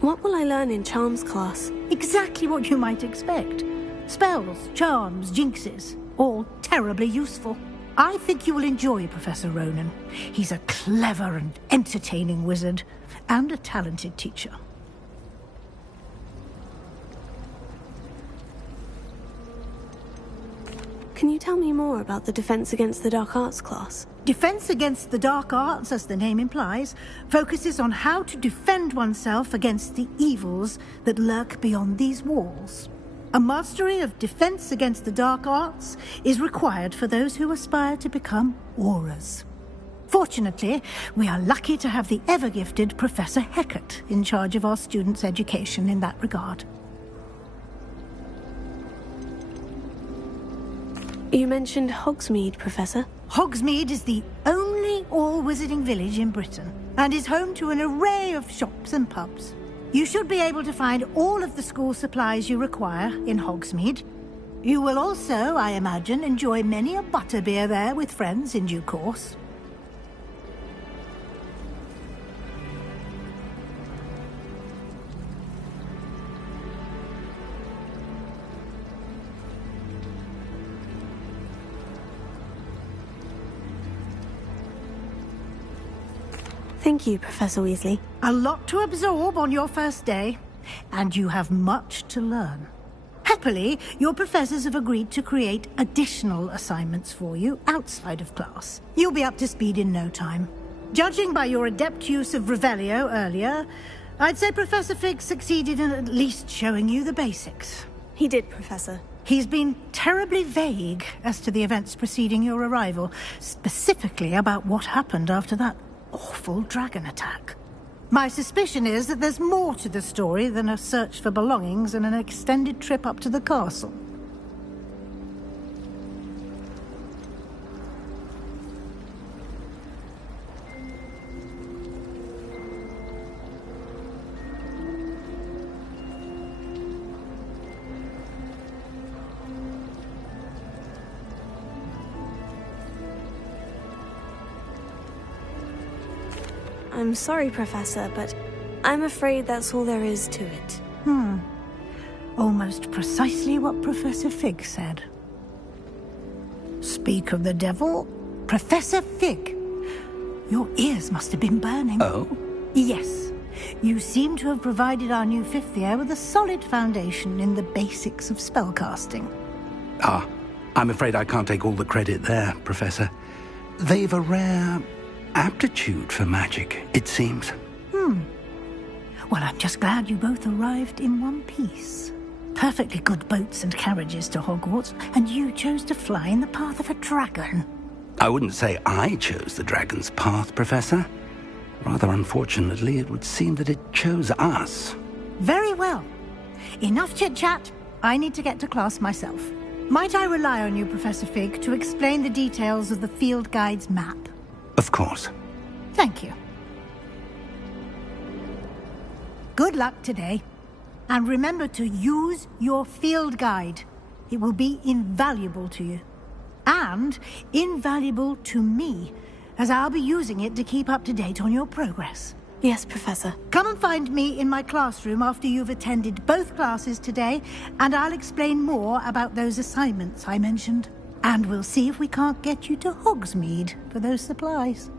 What will I learn in Charms class? Exactly what you might expect. Spells, charms, jinxes, all terribly useful. I think you will enjoy Professor Ronan. He's a clever and entertaining wizard, and a talented teacher. Can you tell me more about the Defense Against the Dark Arts class? Defense Against the Dark Arts, as the name implies, focuses on how to defend oneself against the evils that lurk beyond these walls. A mastery of Defense Against the Dark Arts is required for those who aspire to become Aurors. Fortunately, we are lucky to have the ever-gifted Professor Hecat in charge of our students' education in that regard. You mentioned Hogsmeade, Professor. Hogsmeade is the only all-wizarding village in Britain and is home to an array of shops and pubs. You should be able to find all of the school supplies you require in Hogsmeade. You will also, I imagine, enjoy many a butterbeer there with friends in due course. Thank you, Professor Weasley. A lot to absorb on your first day, and you have much to learn. Happily, your professors have agreed to create additional assignments for you outside of class. You'll be up to speed in no time. Judging by your adept use of Revelio earlier, I'd say Professor Fig succeeded in at least showing you the basics. He did, Professor. He's been terribly vague as to the events preceding your arrival, specifically about what happened after that awful dragon attack. My suspicion is that there's more to the story than a search for belongings and an extended trip up to the castle. I'm sorry, Professor, but I'm afraid that's all there is to it. Almost precisely what Professor Fig said. Speak of the devil, Professor Fig. Your ears must have been burning. Oh? Yes. You seem to have provided our new fifth year with a solid foundation in the basics of spellcasting. Ah, I'm afraid I can't take all the credit there, Professor. They've a rare aptitude for magic, it seems. Well, I'm just glad you both arrived in one piece. Perfectly good boats and carriages to Hogwarts, and you chose to fly in the path of a dragon. I wouldn't say I chose the dragon's path, Professor. Rather unfortunately, it would seem that it chose us. Very well. Enough chit-chat. I need to get to class myself. Might I rely on you, Professor Fig, to explain the details of the field guide's map? Of course. Thank you. Good luck today. And remember to use your field guide. It will be invaluable to you. And invaluable to me, as I'll be using it to keep up to date on your progress. Yes, Professor. Come and find me in my classroom after you've attended both classes today, and I'll explain more about those assignments I mentioned. And we'll see if we can't get you to Hogsmeade for those supplies.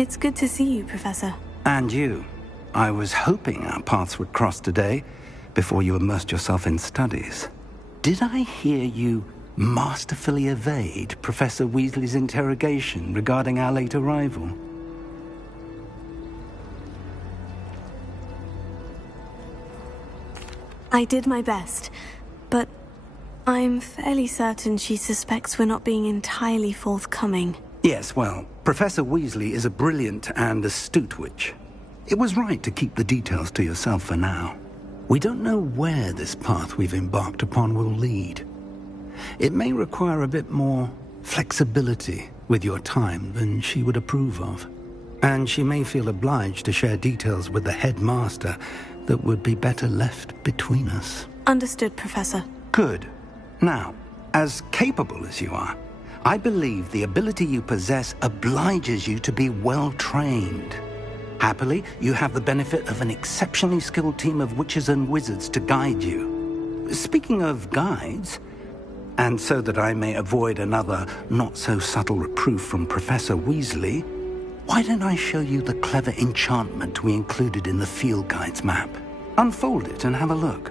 It's good to see you, Professor. And you. I was hoping our paths would cross today, before you immersed yourself in studies. Did I hear you masterfully evade Professor Weasley's interrogation regarding our late arrival? I did my best, but I'm fairly certain she suspects we're not being entirely forthcoming. Yes, well, Professor Weasley is a brilliant and astute witch. It was right to keep the details to yourself for now. We don't know where this path we've embarked upon will lead. It may require a bit more flexibility with your time than she would approve of. And she may feel obliged to share details with the headmaster that would be better left between us. Understood, Professor. Good. Now, as capable as you are, I believe the ability you possess obliges you to be well-trained. Happily, you have the benefit of an exceptionally skilled team of witches and wizards to guide you. Speaking of guides, and so that I may avoid another not-so-subtle reproof from Professor Weasley, why don't I show you the clever enchantment we included in the field guide's map? Unfold it and have a look.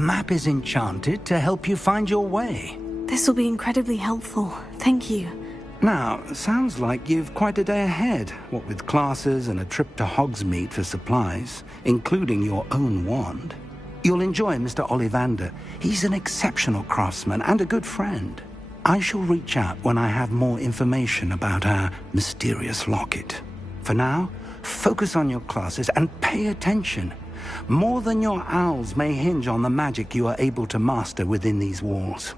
The map is enchanted to help you find your way. This will be incredibly helpful. Thank you. Now, sounds like you've quite a day ahead, what with classes and a trip to Hogsmeade for supplies, including your own wand. You'll enjoy Mr. Ollivander. He's an exceptional craftsman and a good friend. I shall reach out when I have more information about our mysterious locket. For now, focus on your classes and pay attention. More than your owls may hinge on the magic you are able to master within these walls.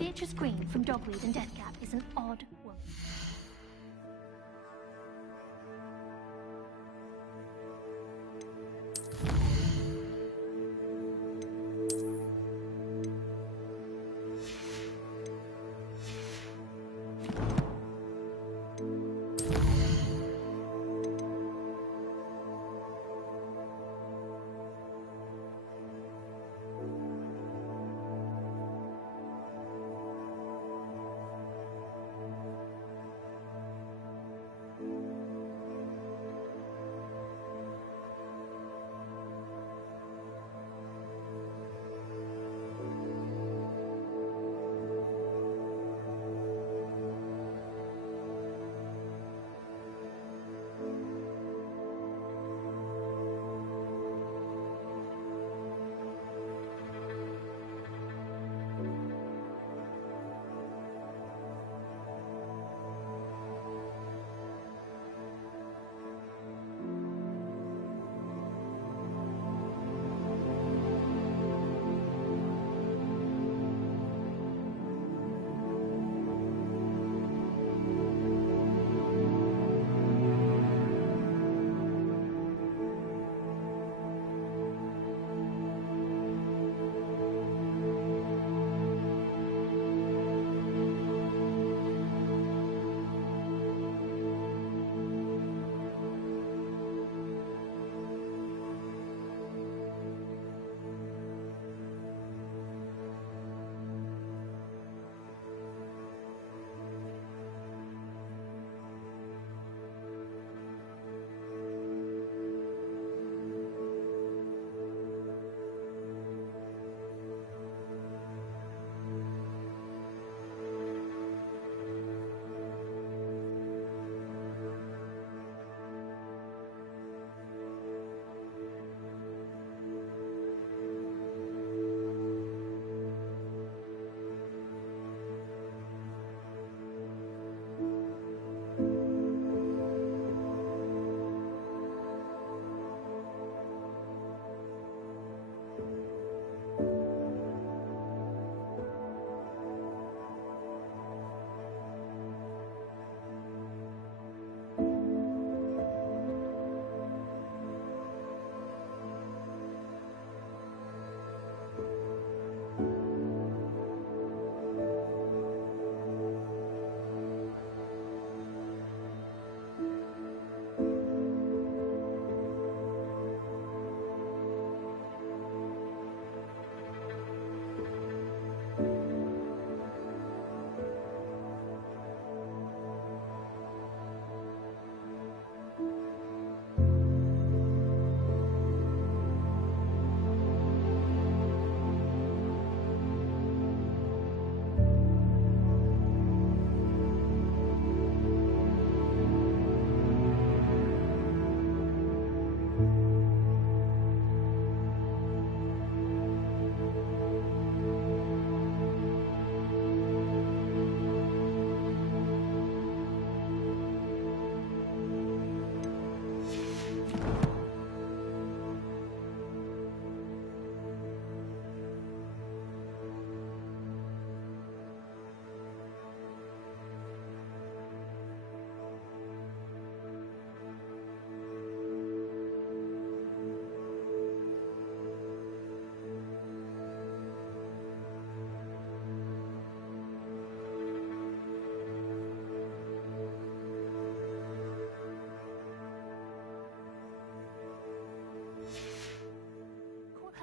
Beatrice Green from Dogweed and Deathcap is an odd woman.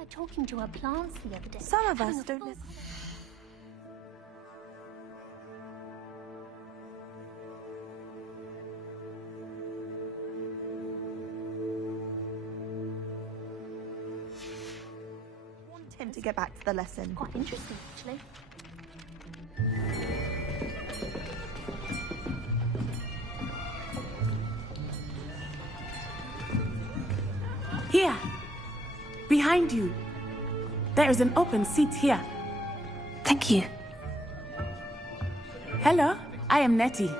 talking to her plants the other day. Some of having us a don't full- listen. Want him to get back to the lesson. Quite interesting, actually. Here! Behind you! There is an open seat here. Thank you. Hello, I am Nettie.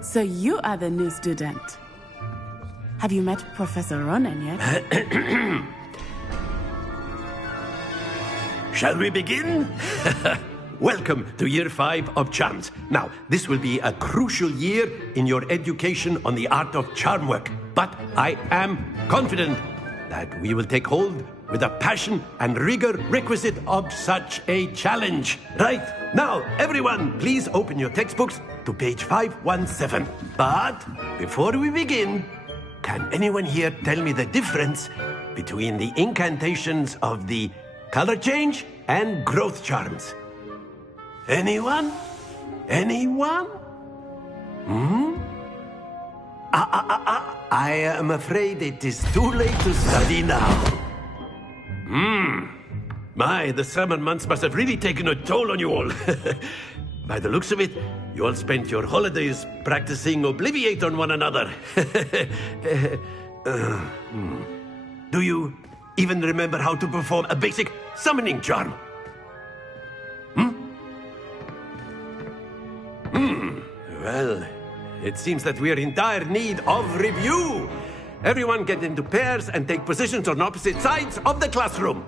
So you are the new student. Have you met Professor Ronan yet? Shall we begin? Welcome to Year 5 of Charms. Now, this will be a crucial year in your education on the art of charm work. But I am confident that we will take hold with the passion and rigor requisite of such a challenge. Right, now, everyone, please open your textbooks to page 517. But before we begin, can anyone here tell me the difference between the incantations of the color change and growth charms? Anyone? Anyone? I am afraid it is too late to study now. My, the summer months must have really taken a toll on you all. By the looks of it, you all spent your holidays practicing Obliviate on one another. Do you even remember how to perform a basic summoning charm? Well, it seems that we are in dire need of review. Everyone get into pairs and take positions on opposite sides of the classroom.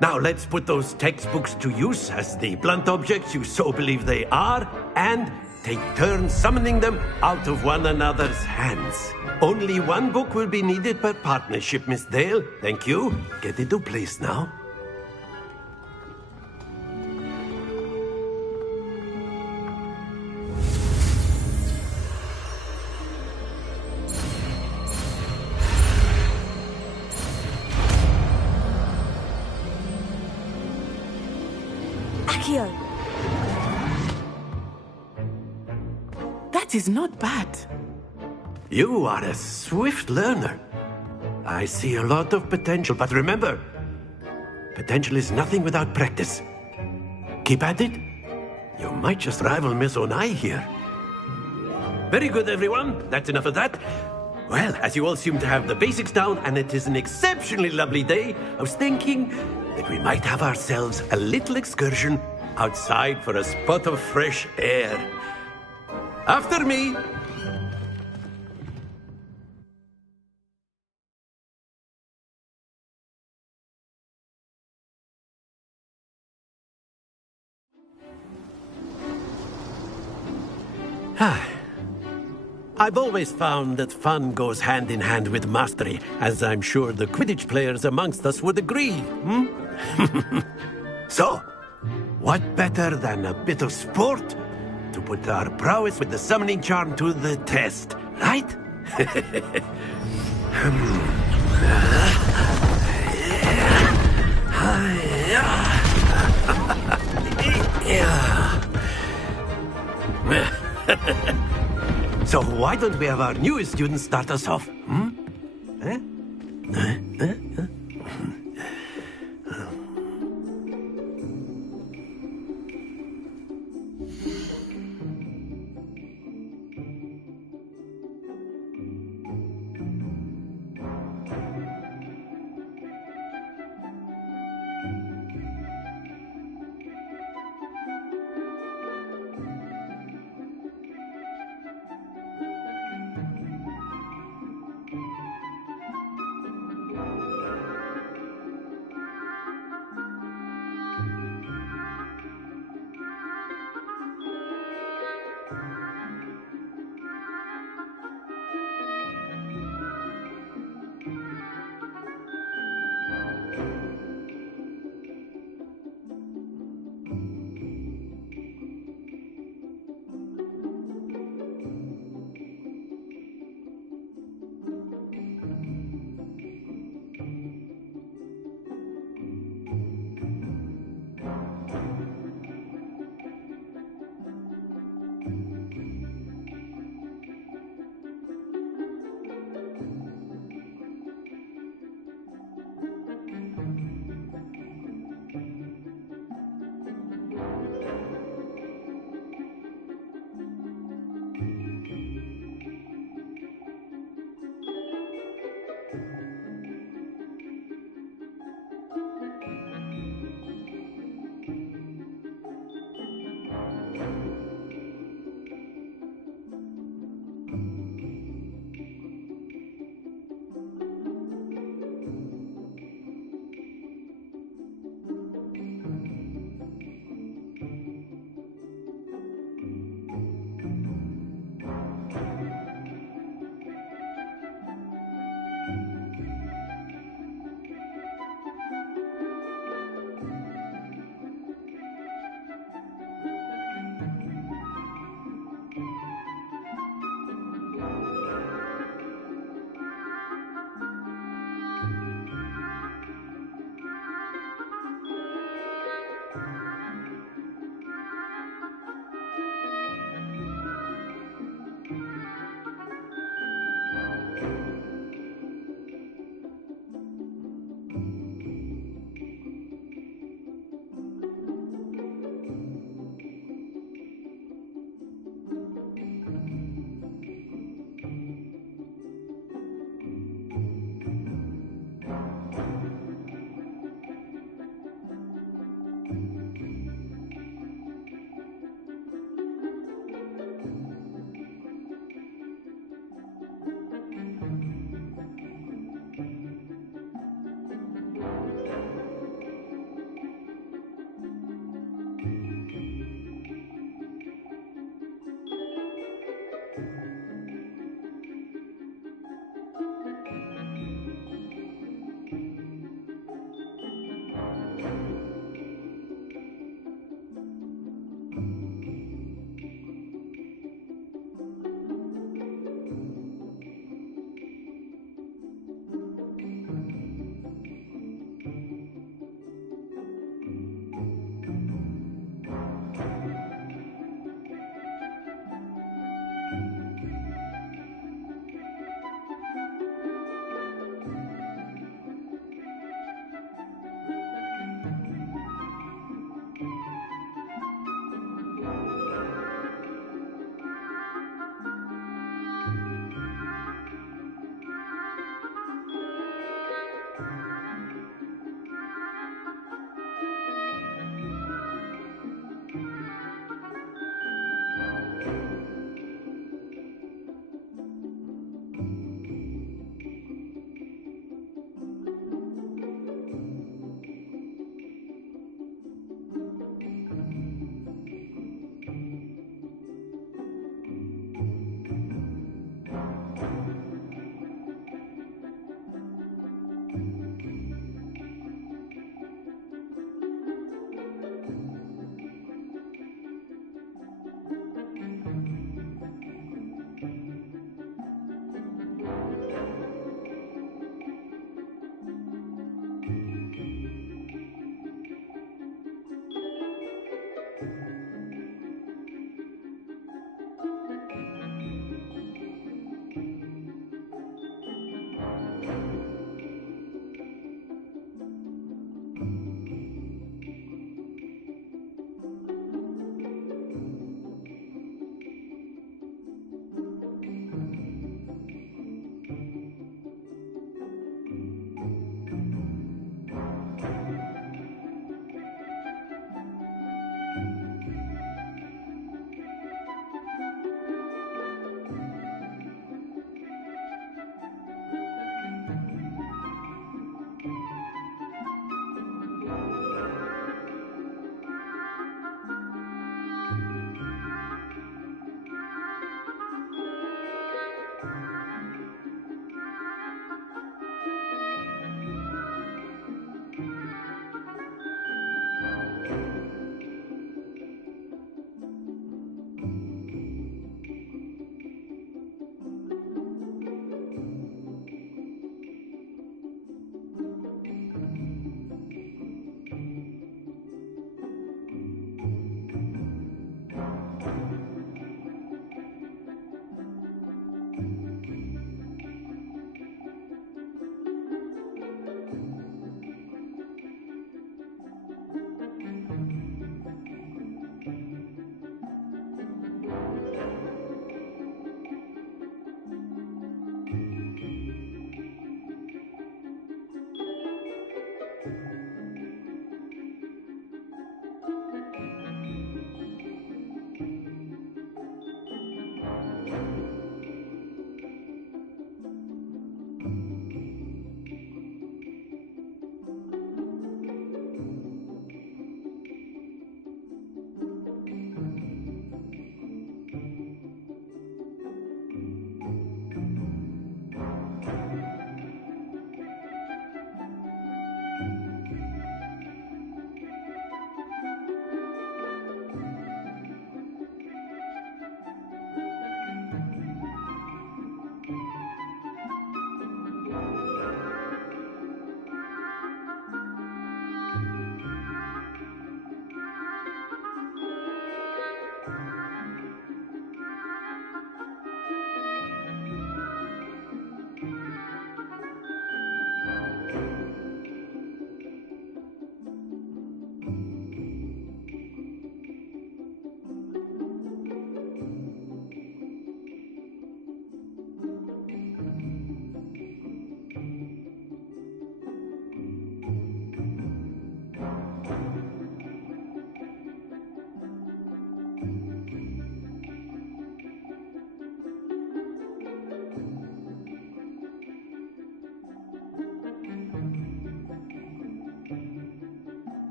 Now let's put those textbooks to use as the blunt objects you so believe they are, and take turns summoning them out of one another's hands. Only one book will be needed per partnership, Miss Dale. Thank you. Get into place now. Accio! That is not bad. You are a swift learner. I see a lot of potential, but remember, potential is nothing without practice. Keep at it. You might just rival Miss Onai here. Very good, everyone. That's enough of that. Well, as you all seem to have the basics down, and it is an exceptionally lovely day, I was thinking that we might have ourselves a little excursion outside for a spot of fresh air. After me. I've always found that fun goes hand in hand with mastery, as I'm sure the Quidditch players amongst us would agree, So, what better than a bit of sport to put our prowess with the summoning charm to the test, right? So why don't we have our newest student start us off?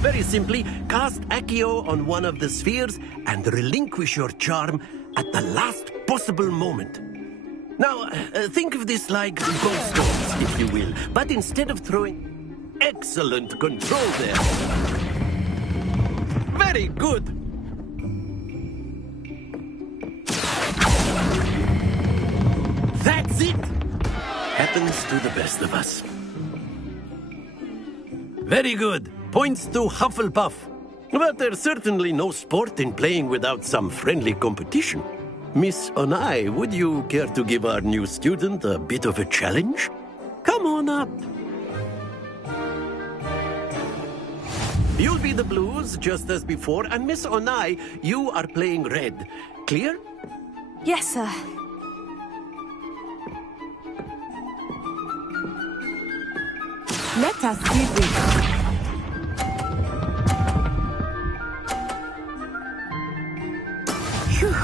Very simply, cast Accio on one of the spheres and relinquish your charm at the last possible moment. Now, think of this like ghost if you will, but instead of throwing... Excellent control there. Very good. That's it. Happens to the best of us. Very good. Points to Hufflepuff. But there's certainly no sport in playing without some friendly competition. Miss Onai, would you care to give our new student a bit of a challenge? Come on up. You'll be the blues, just as before, and Miss Onai, you are playing red. Clear? Yes, sir. Let us see this. Phew.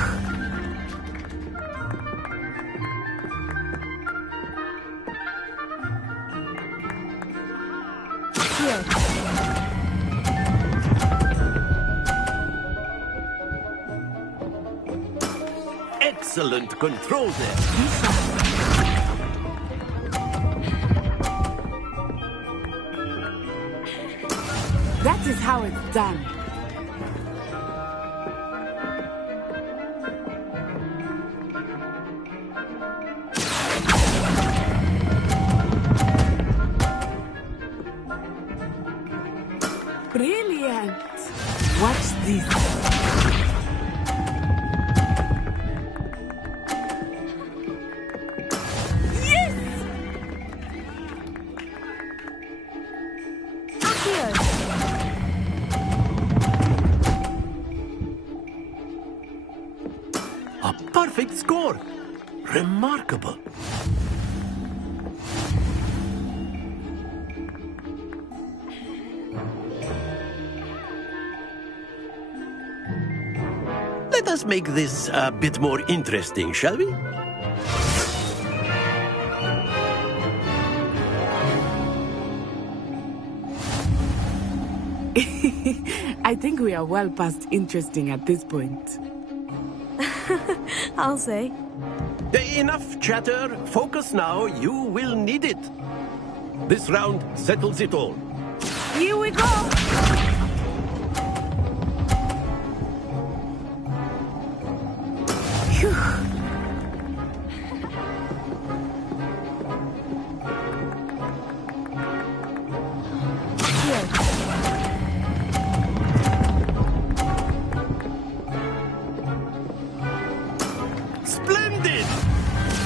Here. Excellent control there. That is how it's done. Brilliant! Watch this. Yes! Accio! A perfect score. Remarkable. Let us make this a bit more interesting, shall we? I think we are well past interesting at this point. I'll say. Enough chatter. Focus now. You will need it. This round settles it all. Here we go!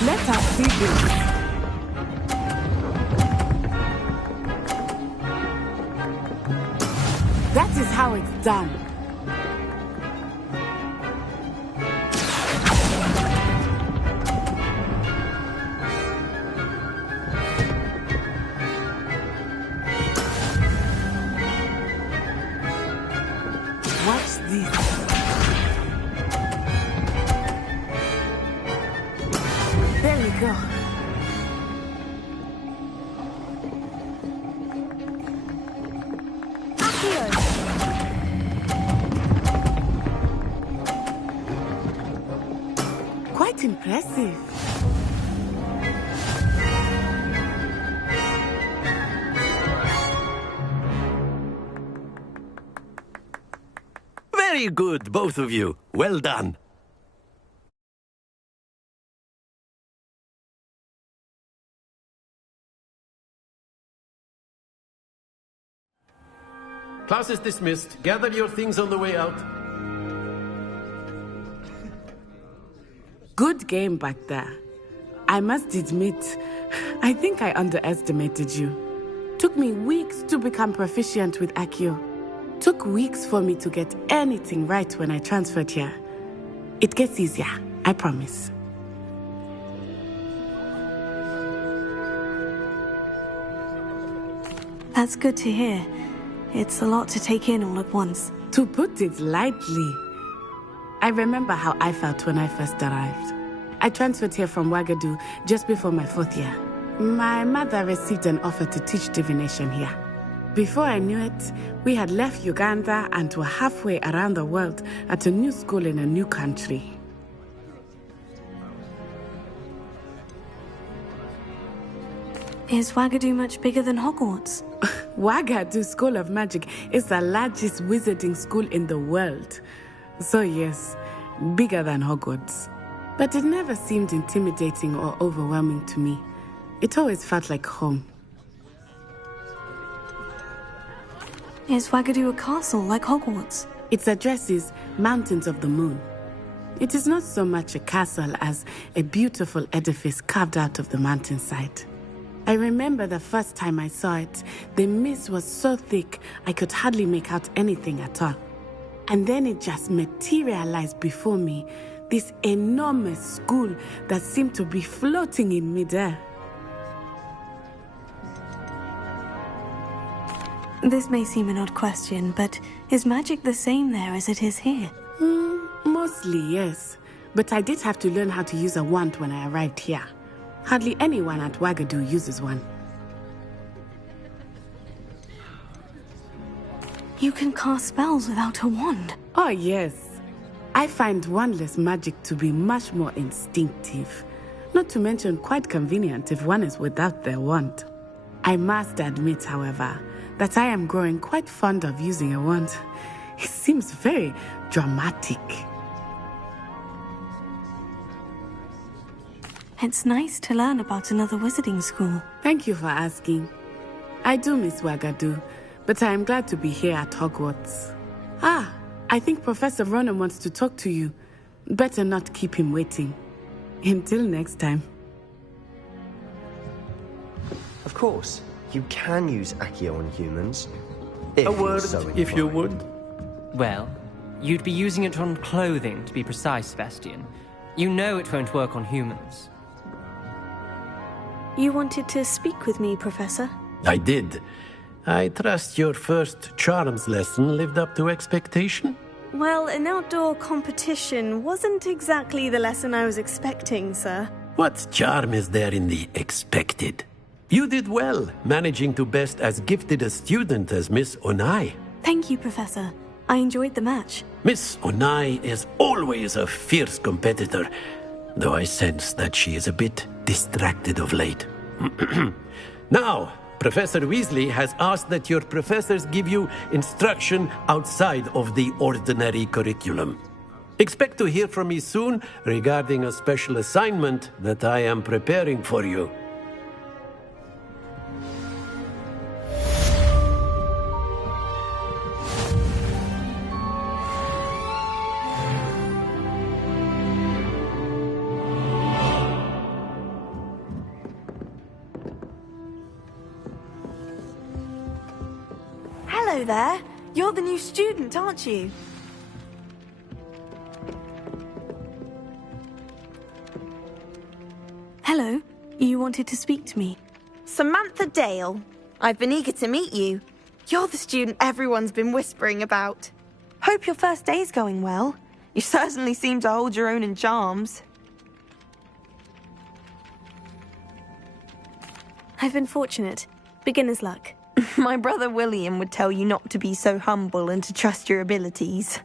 Let us see this. That is how it's done. Watch this. There we go. Quite impressive. Very good, both of you. Well done. Class is dismissed. Gather your things on the way out. Good game back there. I must admit, I think I underestimated you. Took me weeks to become proficient with Accio. Took weeks for me to get anything right when I transferred here. It gets easier, I promise. That's good to hear. It's a lot to take in all at once. To put it lightly, I remember how I felt when I first arrived. I transferred here from Wagadu just before my 4th year. My mother received an offer to teach divination here. Before I knew it, we had left Uganda and were halfway around the world at a new school in a new country. Is Wagadu much bigger than Hogwarts? Wagadu School of Magic is the largest wizarding school in the world. So yes, bigger than Hogwarts. But it never seemed intimidating or overwhelming to me. It always felt like home. Is Wagadu a castle like Hogwarts? Its address is Mountains of the Moon. It is not so much a castle as a beautiful edifice carved out of the mountainside. I remember the first time I saw it, the mist was so thick I could hardly make out anything at all. And then it just materialized before me, this enormous school that seemed to be floating in midair. This may seem an odd question, but is magic the same there as it is here? Mostly, yes. But I did have to learn how to use a wand when I arrived here. Hardly anyone at Wagadu uses one. You can cast spells without a wand? Oh, yes. I find wandless magic to be much more instinctive. Not to mention quite convenient if one is without their wand. I must admit, however, that I am growing quite fond of using a wand. It seems very dramatic. It's nice to learn about another wizarding school. Thank you for asking. I do miss Wagadu, but I am glad to be here at Hogwarts. I think Professor Ronan wants to talk to you. Better not keep him waiting. Until next time. Of course, you can use Accio on humans. A word, if you would. Well, you'd be using it on clothing, to be precise, Sebastian. You know it won't work on humans. You wanted to speak with me, Professor? I did. I trust your first charms lesson lived up to expectation? Well, an outdoor competition wasn't exactly the lesson I was expecting, sir. What charm is there in the expected? You did well, managing to best as gifted a student as Miss Onai. Thank you, Professor. I enjoyed the match. Miss Onai is always a fierce competitor, though I sense that she is a bit distracted of late. Now, Professor Weasley has asked that your professors give you instruction outside of the ordinary curriculum. Expect to hear from me soon regarding a special assignment that I am preparing for you. Hello there. You're the new student, aren't you? Hello. You wanted to speak to me? Samantha Dale. I've been eager to meet you. You're the student everyone's been whispering about. Hope your first day's going well. You certainly seem to hold your own in charms. I've been fortunate. Beginner's luck. My brother William would tell you not to be so humble and to trust your abilities.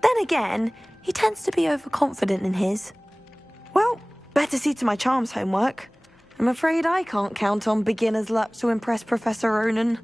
Then again, he tends to be overconfident in his. Well, better see to my charms homework. I'm afraid I can't count on beginner's luck to impress Professor Ronan.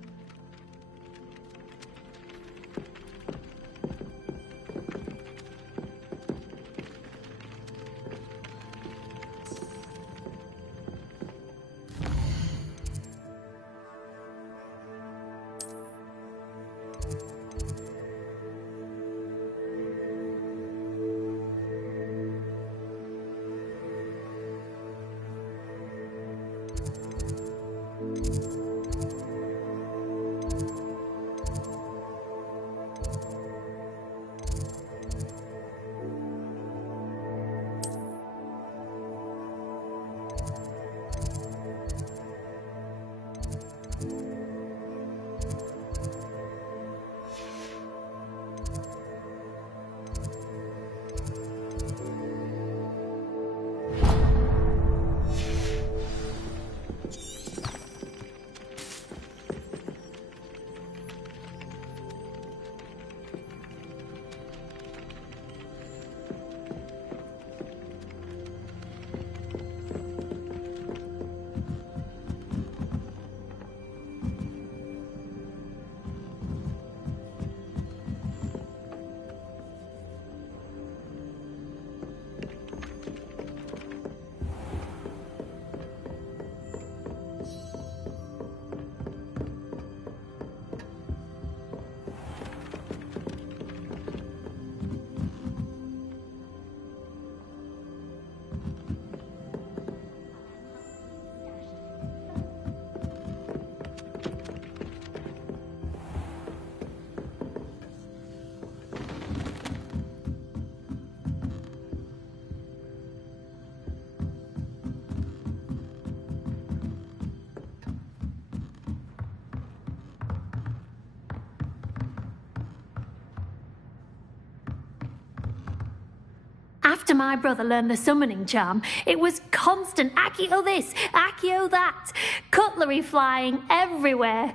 After my brother learned the summoning charm, it was constant Accio this, Accio that, cutlery flying everywhere.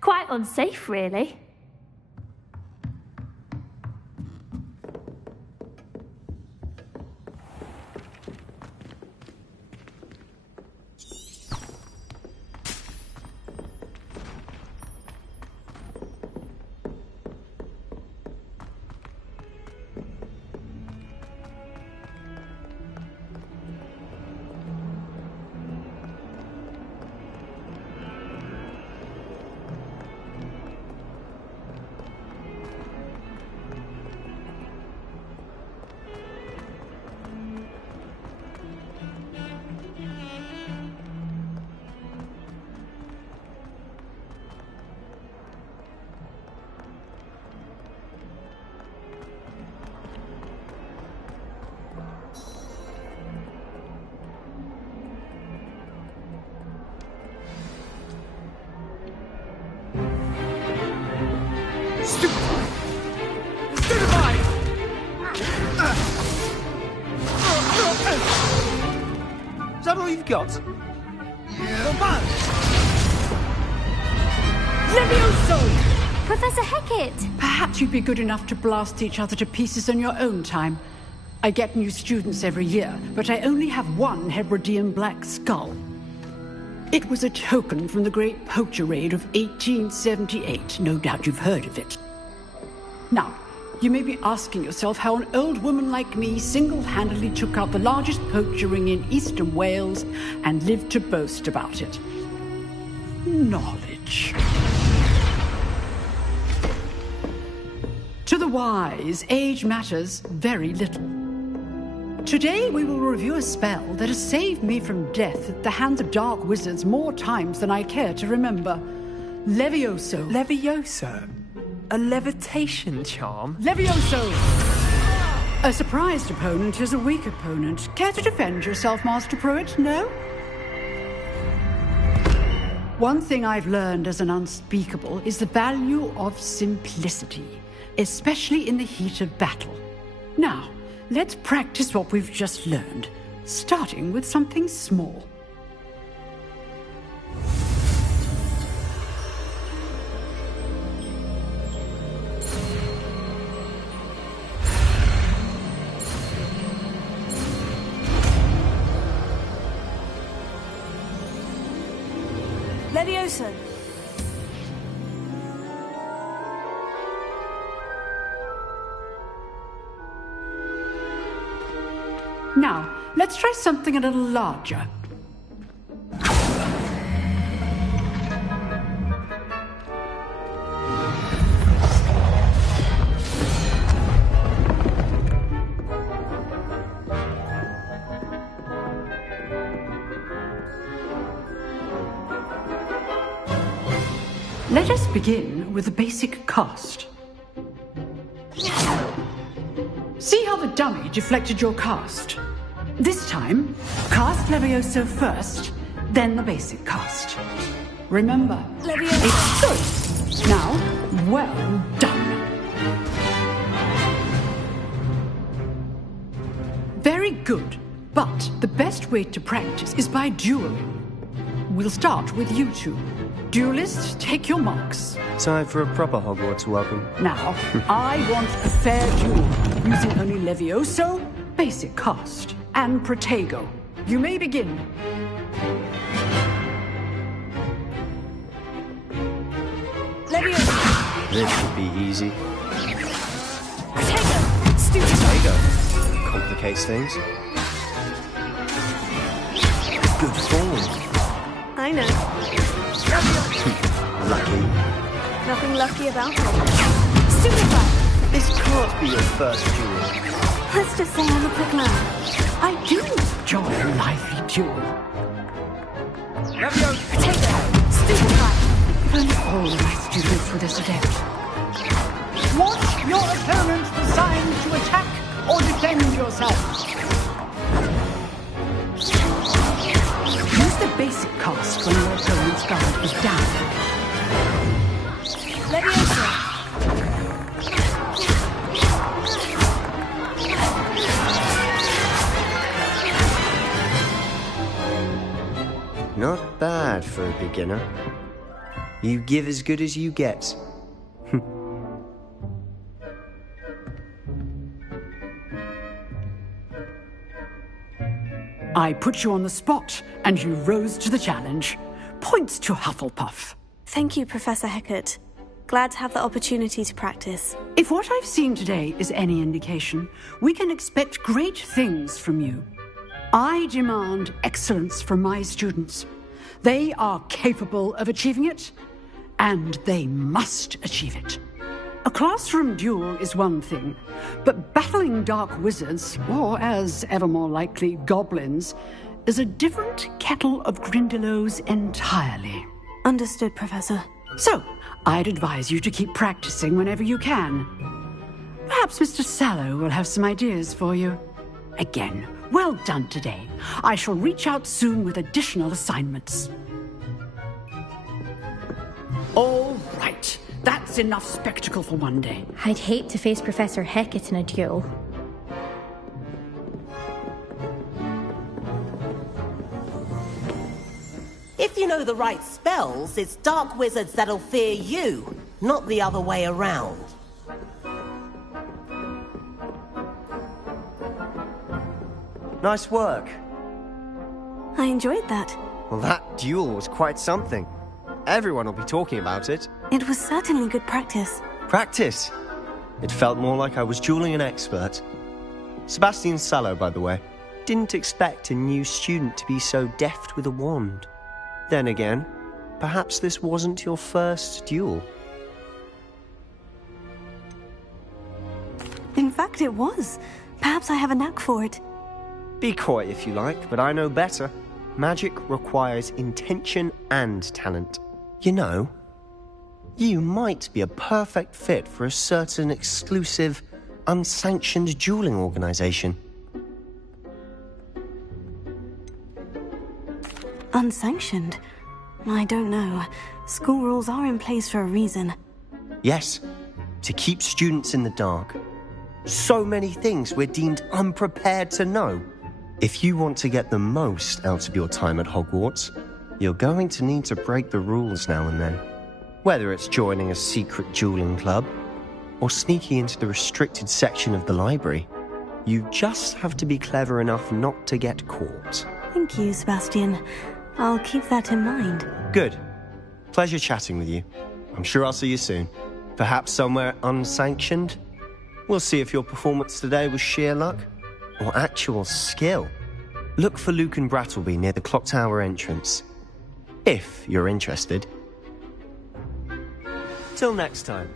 Quite unsafe, really. Is that all you've got? Yeah. Levioso! Professor Hecat! Perhaps you'd be good enough to blast each other to pieces in your own time. I get new students every year, but I only have one Hebridean black skull. It was a token from the Great Poacher Raid of 1878. No doubt you've heard of it. Now, you may be asking yourself how an old woman like me single-handedly took out the largest poacher ring in eastern Wales and lived to boast about it. Knowledge. To the wise, age matters very little. Today we will review a spell that has saved me from death at the hands of dark wizards more times than I care to remember. Levioso. Levioso? A levitation charm? Levioso! A surprised opponent is a weak opponent. Care to defend yourself, Master Pruitt? No? One thing I've learned as an unspeakable is the value of simplicity, especially in the heat of battle. Now, let's practice what we've just learned, starting with something small. Levioso. Now, let's try something a little larger. Let us begin with the basic cast. See how the dummy deflected your cast? This time, cast Levioso first, then the basic cast. Remember, it's good. Now, well done. Very good, but the best way to practice is by dueling. We'll start with you two. Duelists, take your marks. Time for a proper Hogwarts welcome. Now, I want a fair duel, using only Levioso, basic cast, and Protego. You may begin. Levioso. This should be easy. Protego. Stupid. Protego. Complicates things. Good form. I know. Lucky. Nothing lucky about it. Stupefy. This can't be your first duel. Let's just say I'm a quick learner. I do enjoy a lively duel. Levioso. Protego. Stupefy. If only all my students were this adept. Watch your opponent designed to attack or defend yourself. Use the basic cast when your opponent's guard is down. Levioso. Not bad for a beginner. You give as good as you get. I put you on the spot, and you rose to the challenge. Points to Hufflepuff. Thank you, Professor Hecat. Glad to have the opportunity to practice. If what I've seen today is any indication, we can expect great things from you. I demand excellence from my students. They are capable of achieving it, and they must achieve it. A classroom duel is one thing, but battling dark wizards, or as ever more likely, goblins, is a different kettle of Grindylows entirely. Understood, Professor. So, I'd advise you to keep practicing whenever you can. Perhaps Mr. Sallow will have some ideas for you. Again, well done today. I shall reach out soon with additional assignments. All right. That's enough spectacle for one day. I'd hate to face Professor Hecat in a duel. If you know the right spells, it's dark wizards that'll fear you, not the other way around. Nice work. I enjoyed that. Well, that duel was quite something. Everyone will be talking about it. It was certainly good practice. Practice? It felt more like I was dueling an expert. Sebastian Sallow, by the way. Didn't expect a new student to be so deft with a wand. Then again, perhaps this wasn't your first duel. In fact, it was. Perhaps I have a knack for it. Be coy if you like, but I know better. Magic requires intention and talent. You know, You might be a perfect fit for a certain exclusive, unsanctioned dueling organization. Unsanctioned? I don't know. School rules are in place for a reason. Yes, to keep students in the dark. So many things we're deemed unprepared to know. If you want to get the most out of your time at Hogwarts, you're going to need to break the rules now and then. Whether it's joining a secret dueling club, or sneaking into the restricted section of the library, you just have to be clever enough not to get caught. Thank you, Sebastian. I'll keep that in mind. Good. Pleasure chatting with you. I'm sure I'll see you soon. Perhaps somewhere unsanctioned? We'll see if your performance today was sheer luck or actual skill. Look for Luke and Brattleby near the clock tower entrance. If you're interested. Till next time.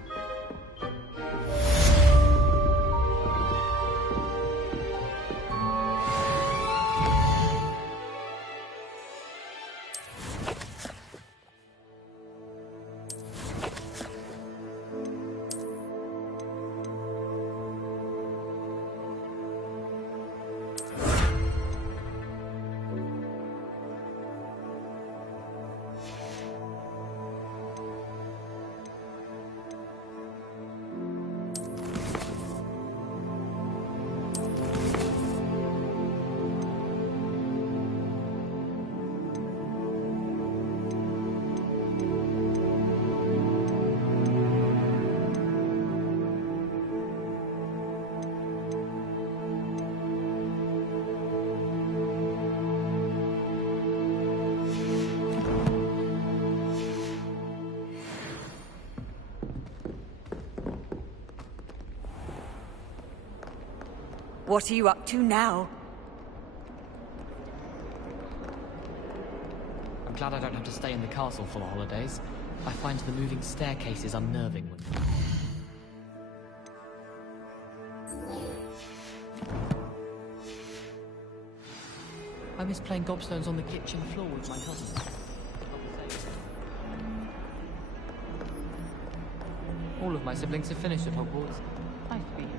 What are you up to now? I'm glad I don't have to stay in the castle for the holidays. I find the moving staircases unnerving. I miss playing gobstones on the kitchen floor with my cousins. All of my siblings have finished at Hogwarts. Nice to be here.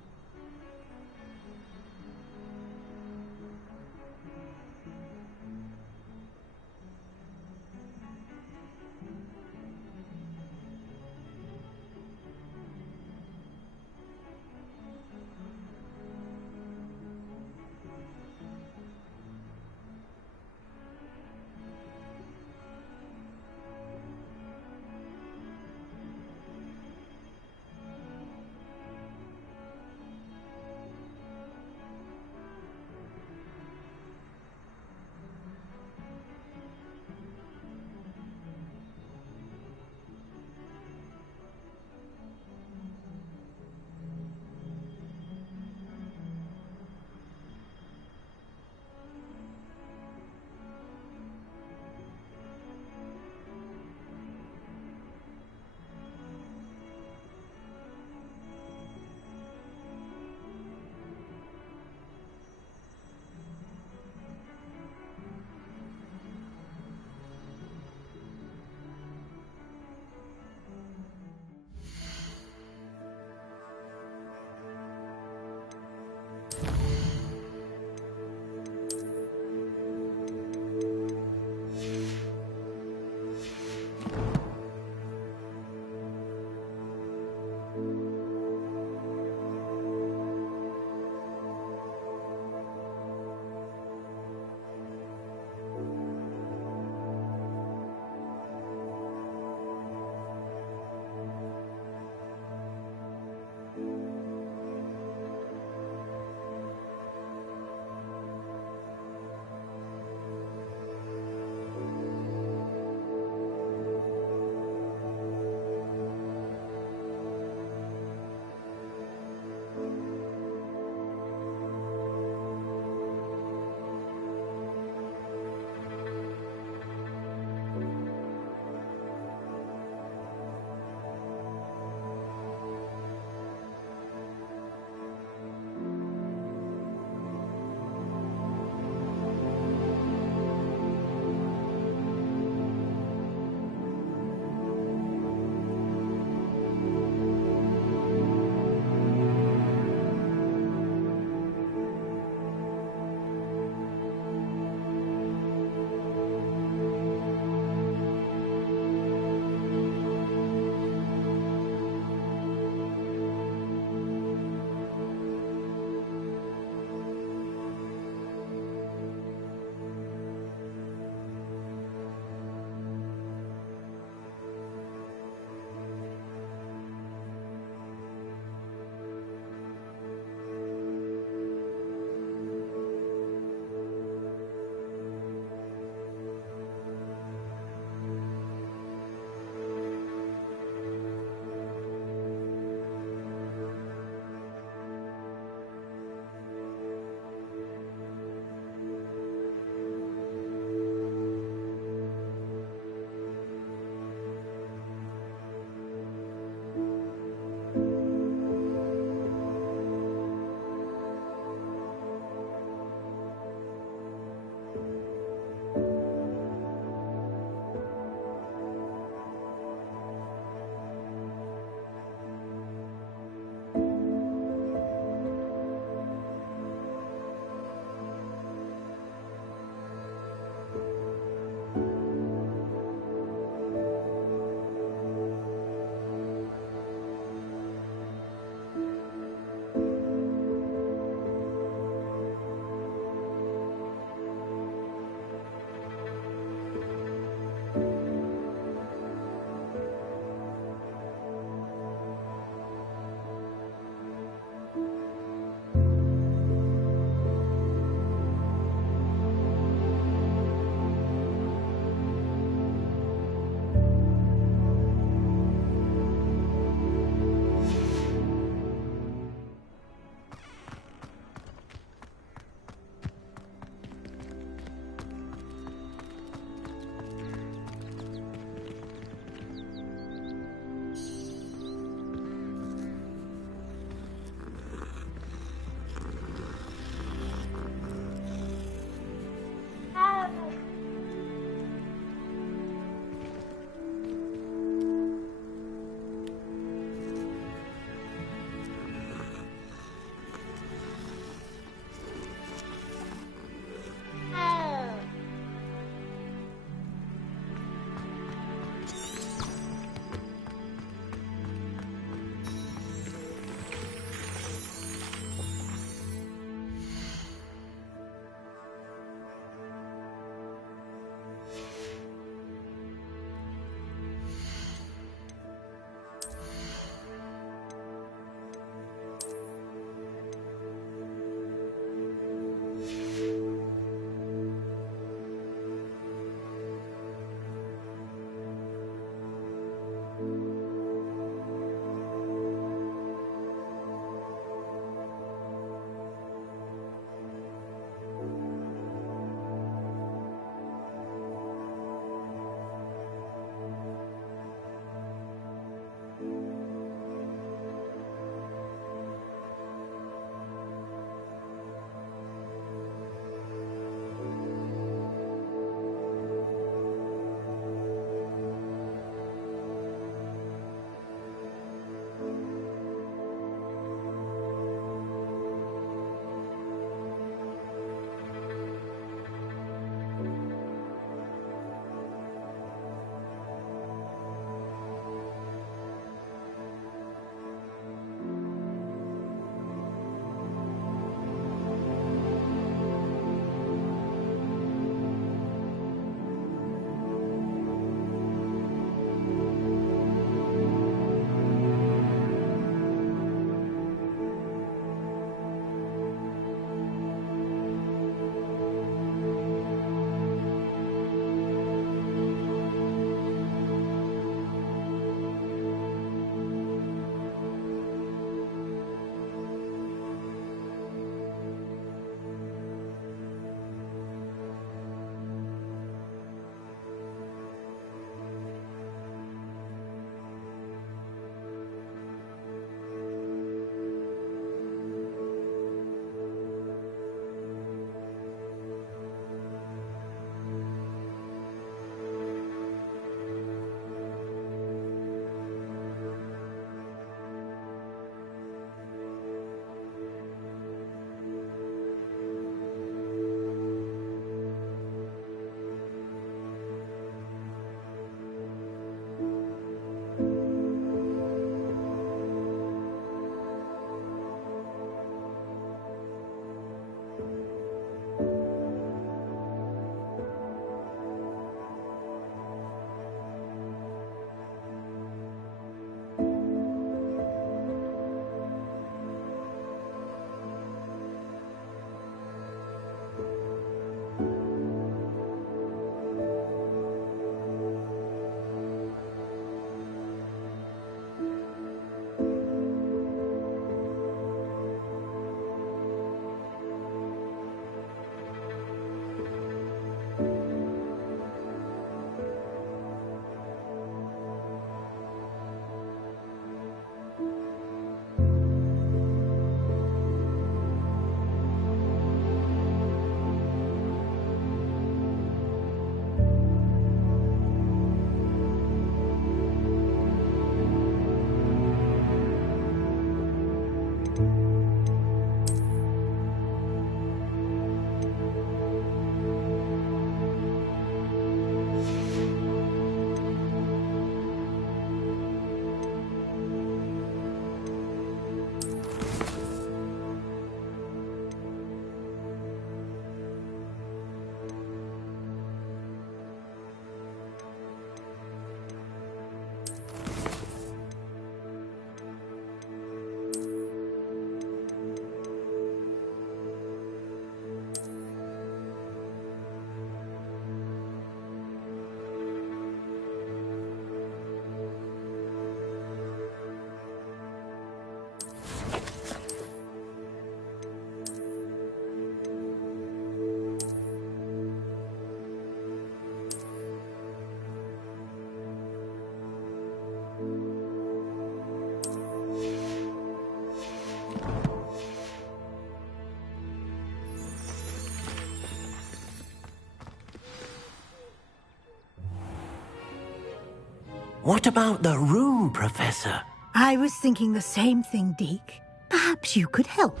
What about the room, Professor? I was thinking the same thing, Deke. Perhaps you could help.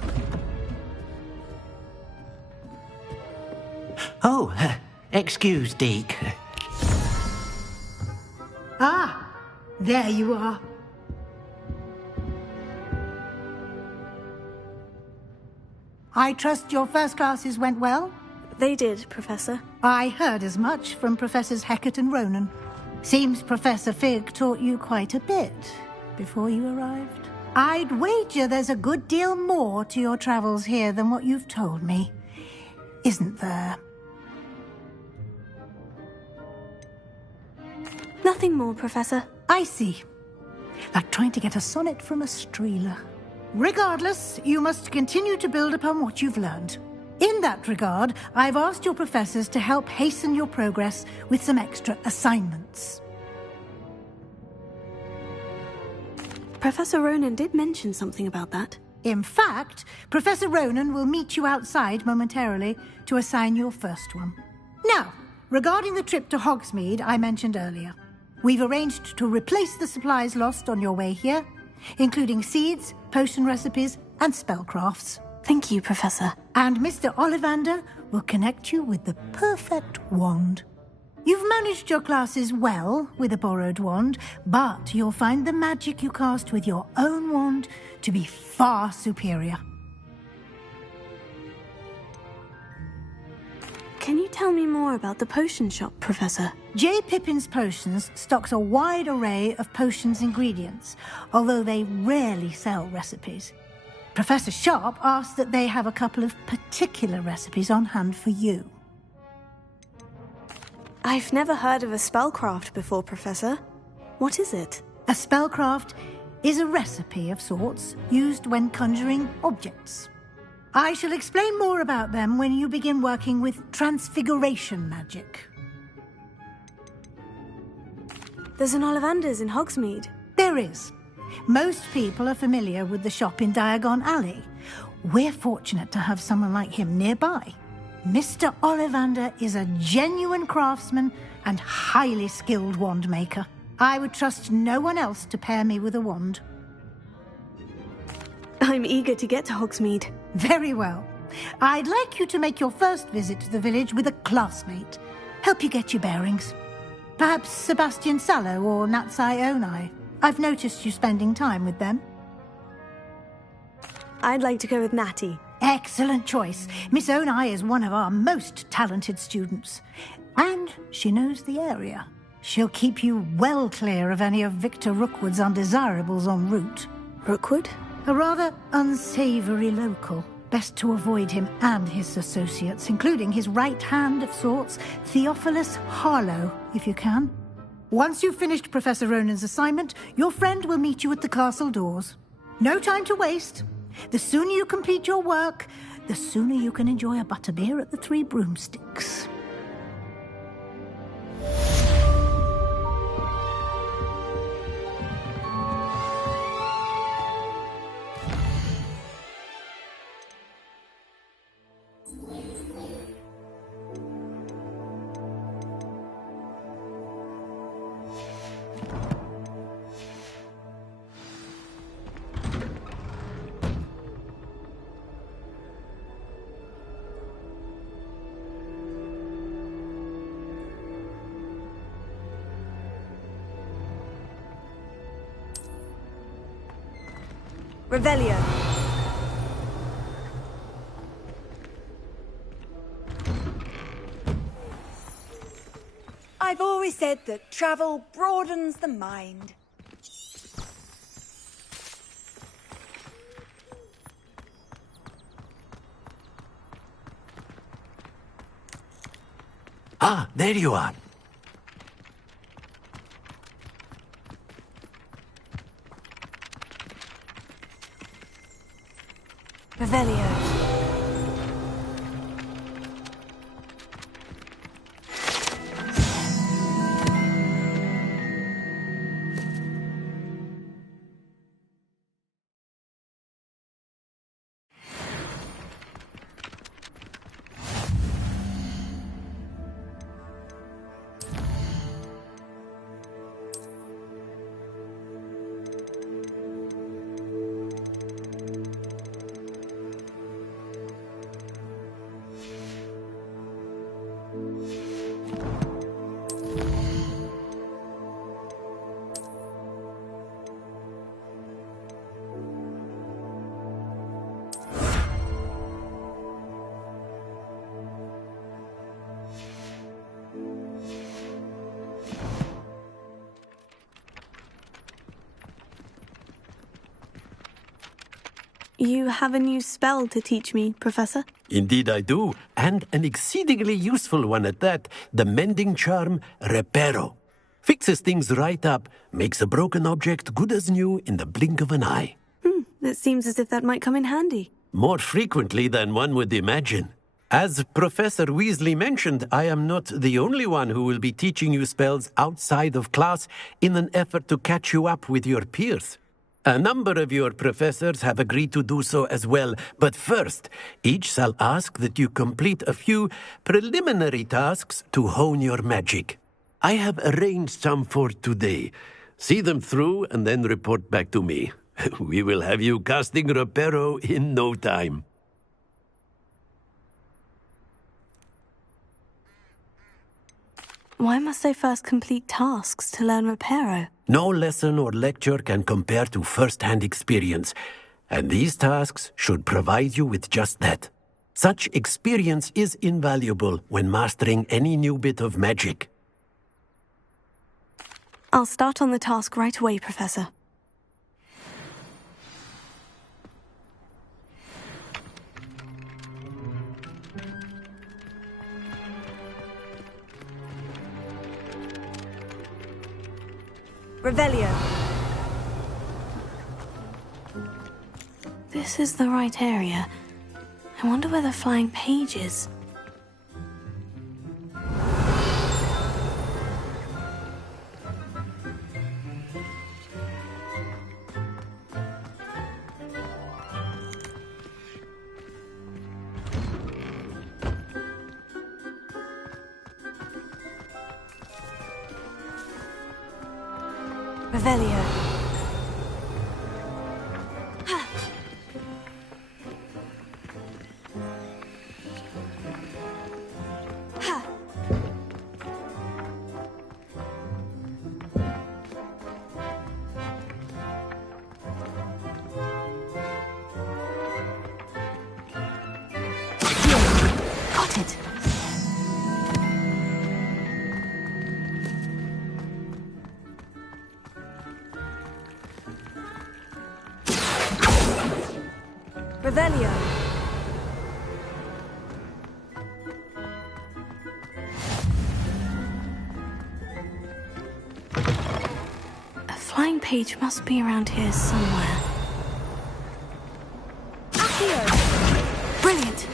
Oh, excuse, Deke. Ah, there you are. I trust your first classes went well? They did, Professor. I heard as much from Professors Hecat and Ronan. Seems Professor Fig taught you quite a bit before you arrived. I'd wager there's a good deal more to your travels here than what you've told me. Isn't there? Nothing more, Professor. I see. Like trying to get a sonnet from a streeler. Regardless, you must continue to build upon what you've learned. In that regard, I've asked your professors to help hasten your progress with some extra assignments. Professor Ronan did mention something about that. In fact, Professor Ronan will meet you outside momentarily to assign your first one. Now, regarding the trip to Hogsmeade I mentioned earlier, we've arranged to replace the supplies lost on your way here, including seeds, potion recipes, and spellcrafts. Thank you, Professor. And Mr. Ollivander will connect you with the perfect wand. You've managed your classes well with a borrowed wand, but you'll find the magic you cast with your own wand to be far superior. Can you tell me more about the potion shop, Professor? J. Pippin's Potions stocks a wide array of potions ingredients, although they rarely sell recipes. Professor Sharp asked that they have a couple of particular recipes on hand for you. I've never heard of a spellcraft before, Professor. What is it? A spellcraft is a recipe of sorts used when conjuring objects. I shall explain more about them when you begin working with transfiguration magic. There's an Ollivander's in Hogsmeade. There is. Most people are familiar with the shop in Diagon Alley. We're fortunate to have someone like him nearby. Mr. Ollivander is a genuine craftsman and highly skilled wand maker. I would trust no one else to pair me with a wand. I'm eager to get to Hogsmeade. Very well. I'd like you to make your first visit to the village with a classmate. Help you get your bearings. Perhaps Sebastian Sallow or Natsai Onai. I've noticed you spending time with them. I'd like to go with Natty. Excellent choice. Miss Onai is one of our most talented students. And she knows the area. She'll keep you well clear of any of Victor Rookwood's undesirables en route. Rookwood? A rather unsavoury local. Best to avoid him and his associates, including his right hand of sorts, Theophilus Harlow, if you can. Once you've finished Professor Ronan's assignment, your friend will meet you at the castle doors. No time to waste. The sooner you complete your work, the sooner you can enjoy a butterbeer at the Three Broomsticks. Revelio. I've always said that travel broadens the mind. Ah, there you are. Revelio. You have a new spell to teach me, Professor? Indeed I do, and an exceedingly useful one at that. The mending charm, Reparo. Fixes things right up, makes a broken object good as new in the blink of an eye. It seems as if that might come in handy. More frequently than one would imagine. As Professor Weasley mentioned, I am not the only one who will be teaching you spells outside of class in an effort to catch you up with your peers. A number of your professors have agreed to do so as well, but first, each shall ask that you complete a few preliminary tasks to hone your magic. I have arranged some for today. See them through and then report back to me. We will have you casting Reparo in no time. Why must I first complete tasks to learn Reparo? No lesson or lecture can compare to first-hand experience, and these tasks should provide you with just that. Such experience is invaluable when mastering any new bit of magic. I'll start on the task right away, Professor. Revelio. This is the right area. I wonder where the flying page is. Revelio. Got it. Revelio. A flying page must be around here somewhere. Accio. Brilliant!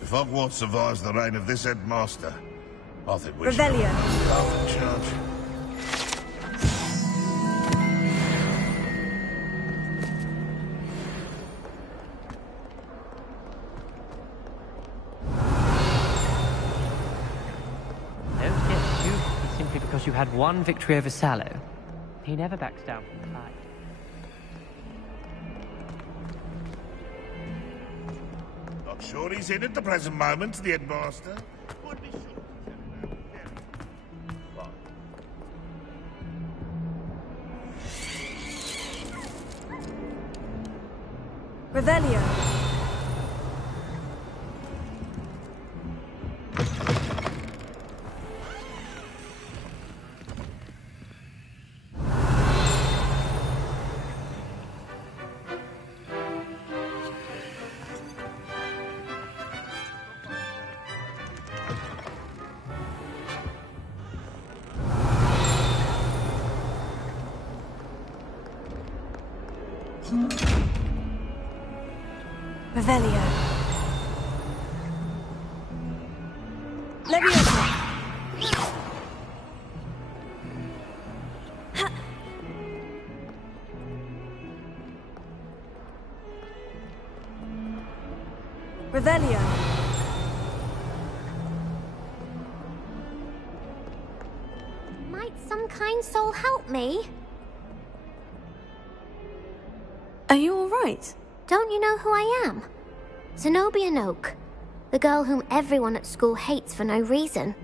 If Hogwarts survives the reign of this headmaster, I think we should Revelio. have in charge. Don't get too happy simply because you had one victory over Sallow. He never backs down from the fight. Not sure he's in at the present moment, the headmaster. Would be sure. Revelio. Revelio. Leviosa. Revelio. Might some kind soul help me? Are you all right? Don't you know who I am? Zenobia Noak, the girl whom everyone at school hates for no reason.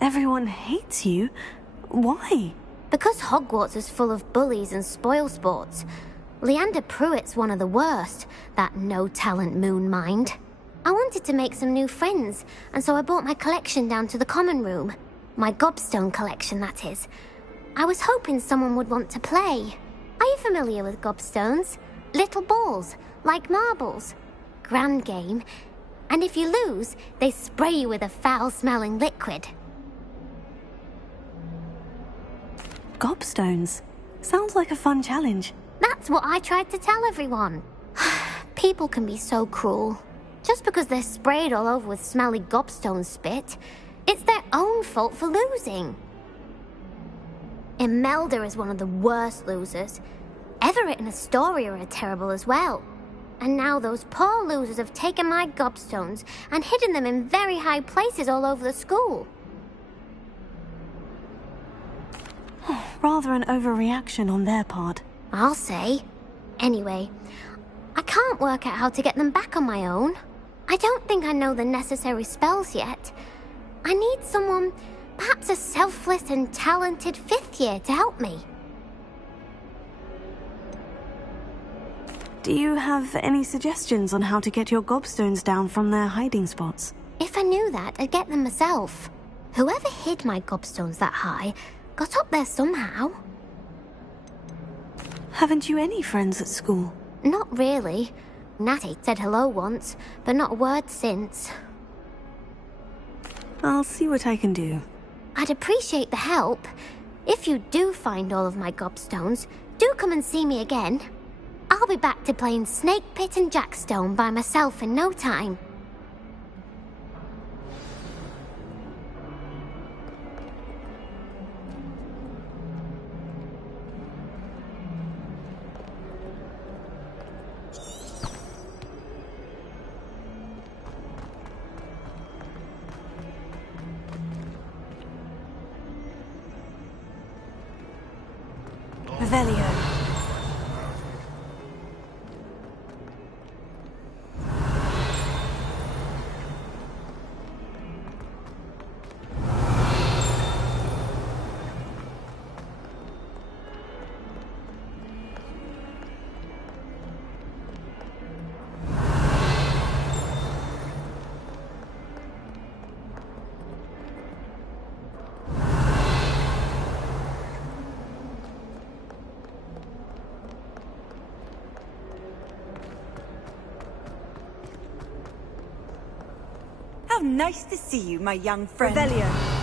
Everyone hates you? Why? Because Hogwarts is full of bullies and spoilsports. Leander Pruitt's one of the worst, that no-talent moon mind. I wanted to make some new friends, and so I brought my collection down to the common room. My gobstone collection, that is. I was hoping someone would want to play. Are you familiar with gobstones? Little balls, like marbles. Grand game. And if you lose, they spray you with a foul-smelling liquid. Gobstones? Sounds like a fun challenge. That's what I tried to tell everyone. People can be so cruel. Just because they're sprayed all over with smelly gobstone spit, it's their own fault for losing. Imelda is one of the worst losers. Everett and Astoria are terrible as well. And now those poor losers have taken my gobstones and hidden them in very high places all over the school. Rather an overreaction on their part. I'll say. Anyway, I can't work out how to get them back on my own. I don't think I know the necessary spells yet. I need someone, perhaps a selfless and talented 5th year to help me. Do you have any suggestions on how to get your gobstones down from their hiding spots? If I knew that, I'd get them myself. Whoever hid my gobstones that high got up there somehow. Haven't you any friends at school? Not really. Natty said hello once, but not a word since. I'll see what I can do. I'd appreciate the help. If you do find all of my gobstones, do come and see me again. I'll be back to playing Snake Pit and Jackstone by myself in no time. Revelio. How nice to see you, my young friend. Revelio.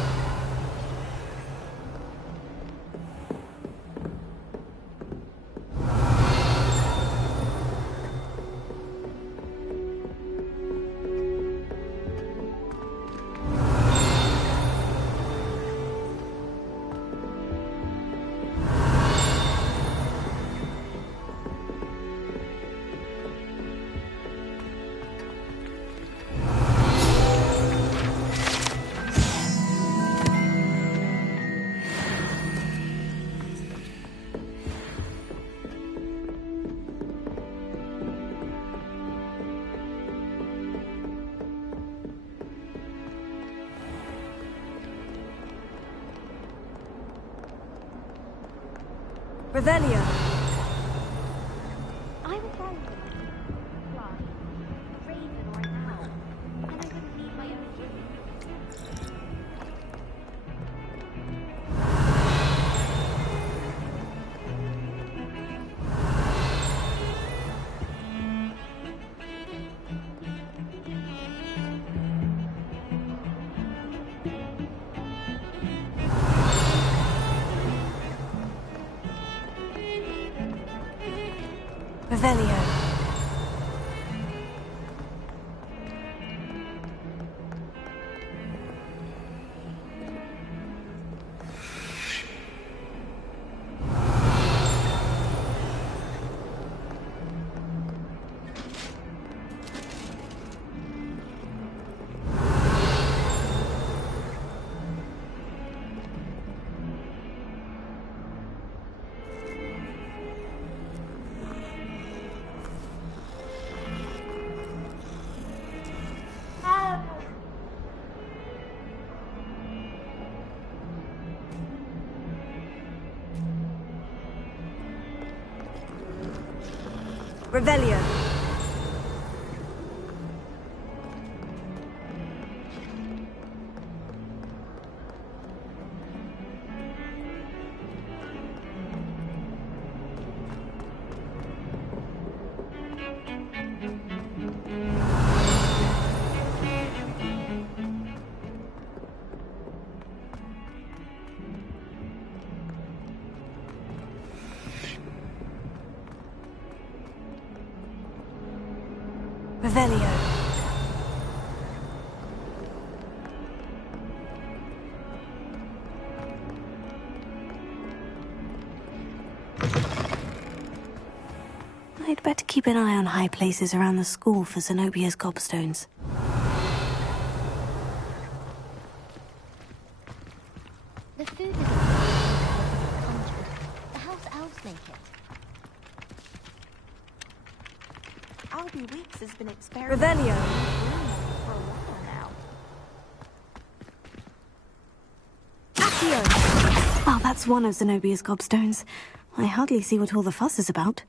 Revelio. I was wrong. Fly, raven or an owl, and I wouldn't need my own dream. Revelio. Revelio. Revelio. I'd better keep an eye on high places around the school for Zenobia's gobstones. The food is conjured. The house elves make it. Albie Weeks has been experimenting Revelio. for a while now. Accio! Oh, that's one of Zenobia's gobstones. I hardly see what all the fuss is about.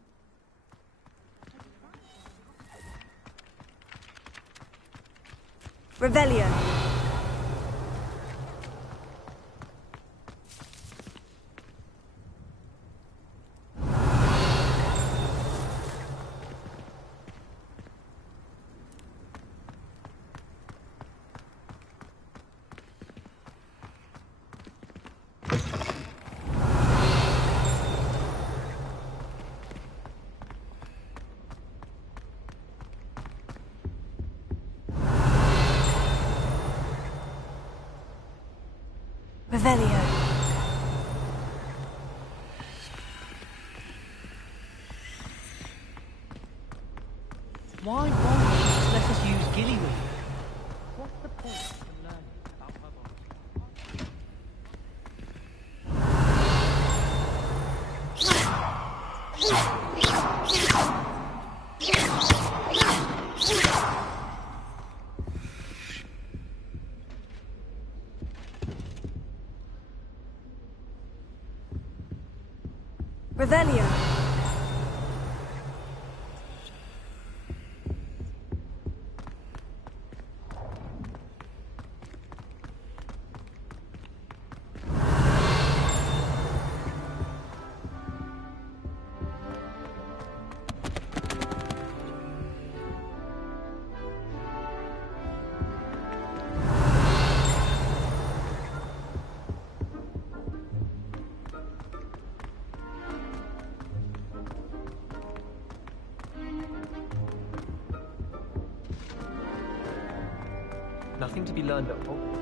Revelio. Revelio. Why won't you just let us use Gillyweed? What's the point of learning about Revelio. Nothing to be learned at Hogwarts.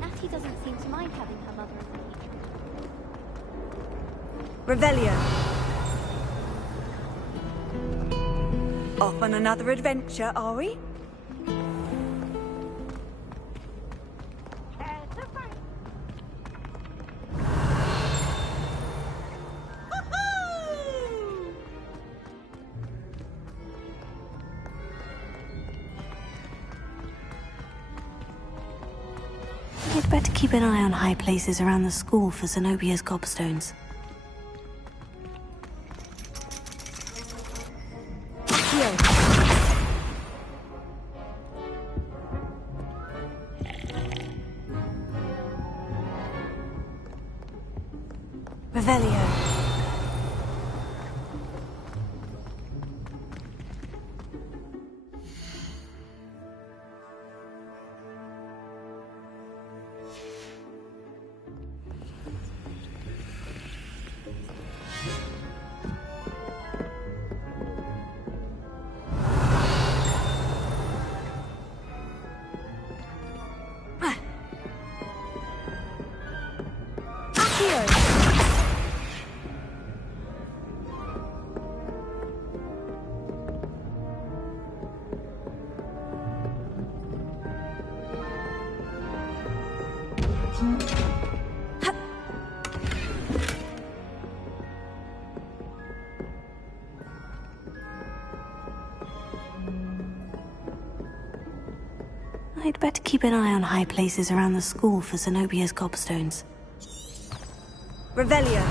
Natty doesn't seem to mind having her mother as a Revelio. Off on another adventure, are we? I'd better keep an eye on high places around the school for Zenobia's gobstones. Revelio. I'd better keep an eye on high places around the school for Zenobia's gobstones. Revelio.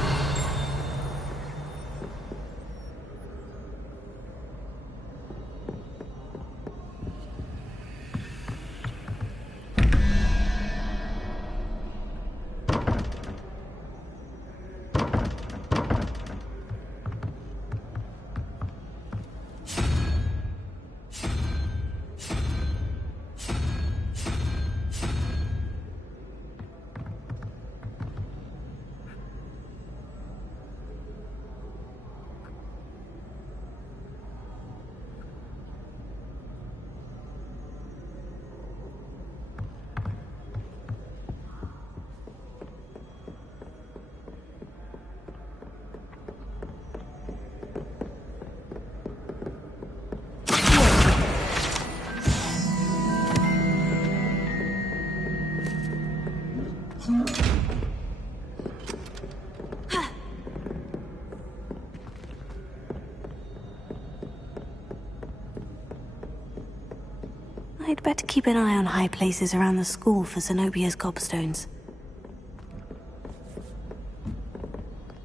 I'd better keep an eye on high places around the school for Zenobia's gobstones.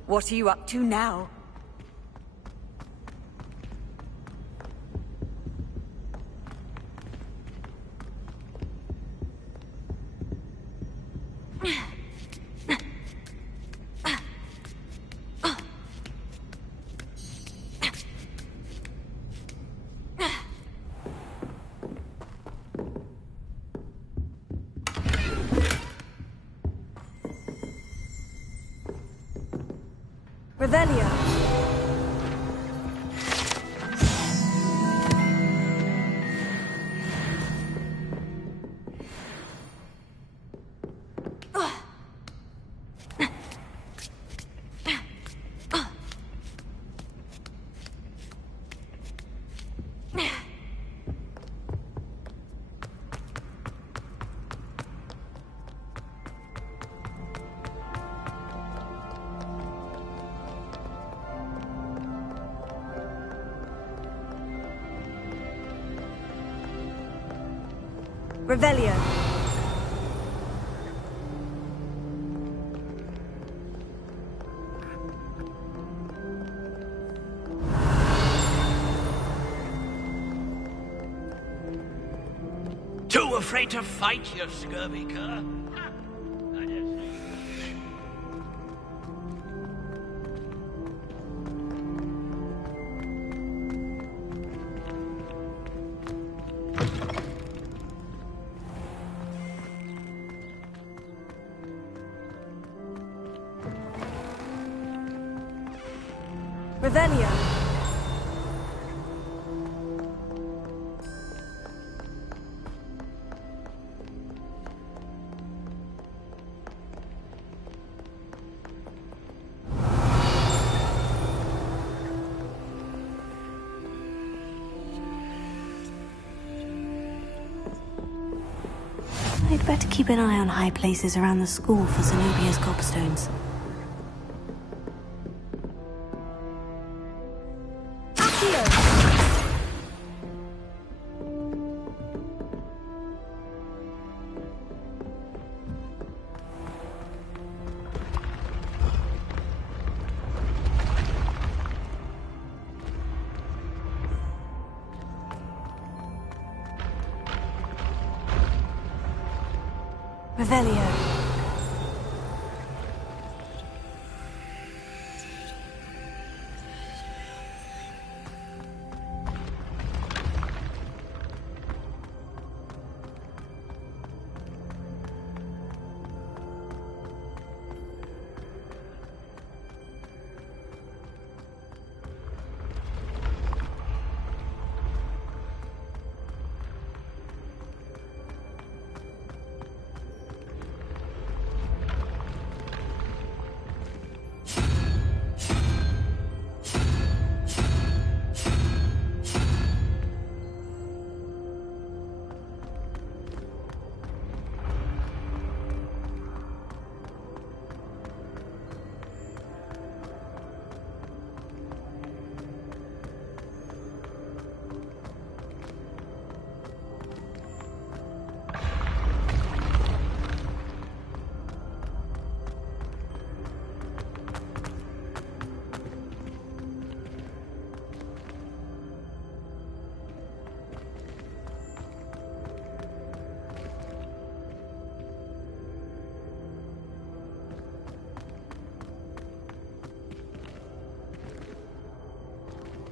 What are you up to now? Revelio. Revelio. Too afraid to fight, you scurvy cur? Revelio. I'd better keep an eye on high places around the school for Zenobia's gobstones. Revelio.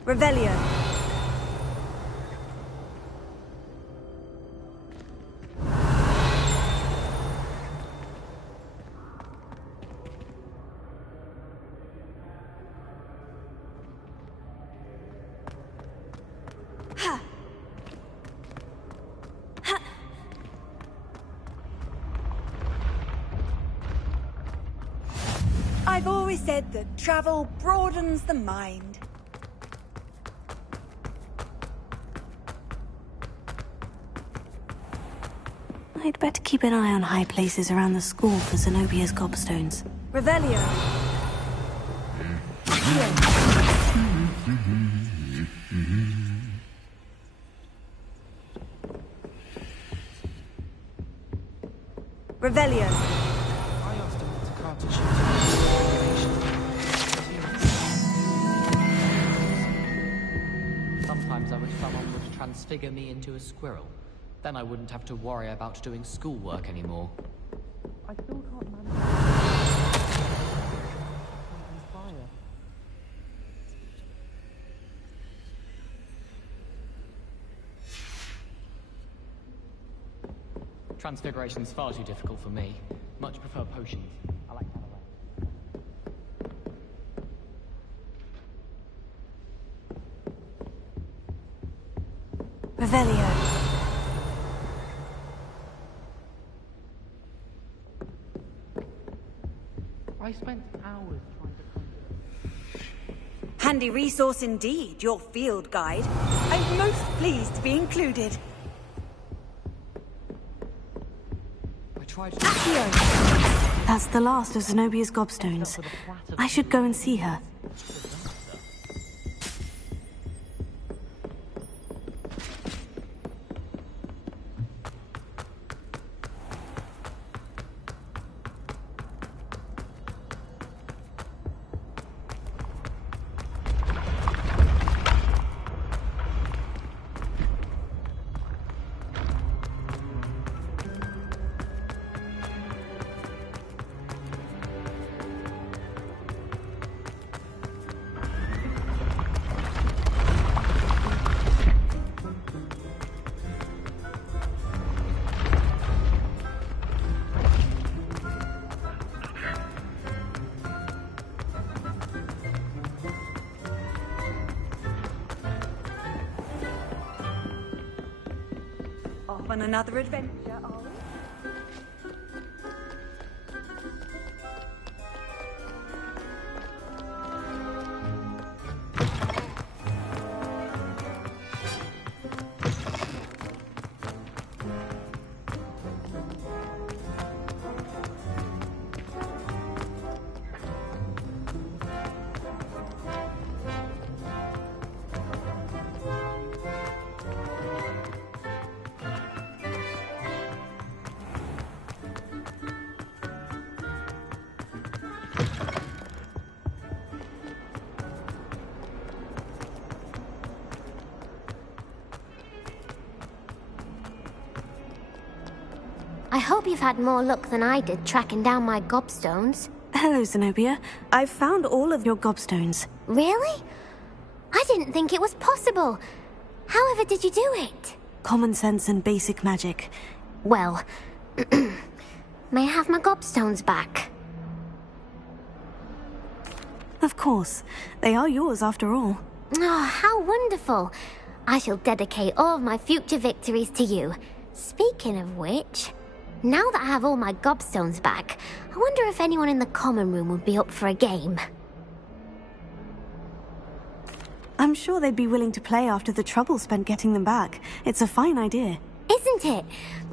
Revelio. I've always said that travel broadens the mind. I'd better keep an eye on high places around the school for Zenobia's gobstones. Revelio. Revelio. I asked him what to cartouche Sometimes I wish someone would transfigure me into a squirrel. Then I wouldn't have to worry about doing schoolwork anymore. I still can't manage. Fire. Transfiguration's far too difficult for me. Much prefer potions. I like that a lot. Revelio. I spent hours trying to conjure. Handy resource indeed, your field guide. I'm most pleased to be included. That's the last of Zenobia's gobstones. I should go and see her. Off on another adventure, are we? I hope you've had more luck than I did tracking down my gobstones. Hello, Zenobia. I've found all of your gobstones. Really? I didn't think it was possible. However did you do it? Common sense and basic magic. Well, may I have my gobstones back? Of course. They are yours after all. Oh, how wonderful. I shall dedicate all of my future victories to you. Speaking of which, now that I have all my gobstones back, I wonder if anyone in the common room would be up for a game. I'm sure they'd be willing to play after the trouble spent getting them back. It's a fine idea. Isn't it?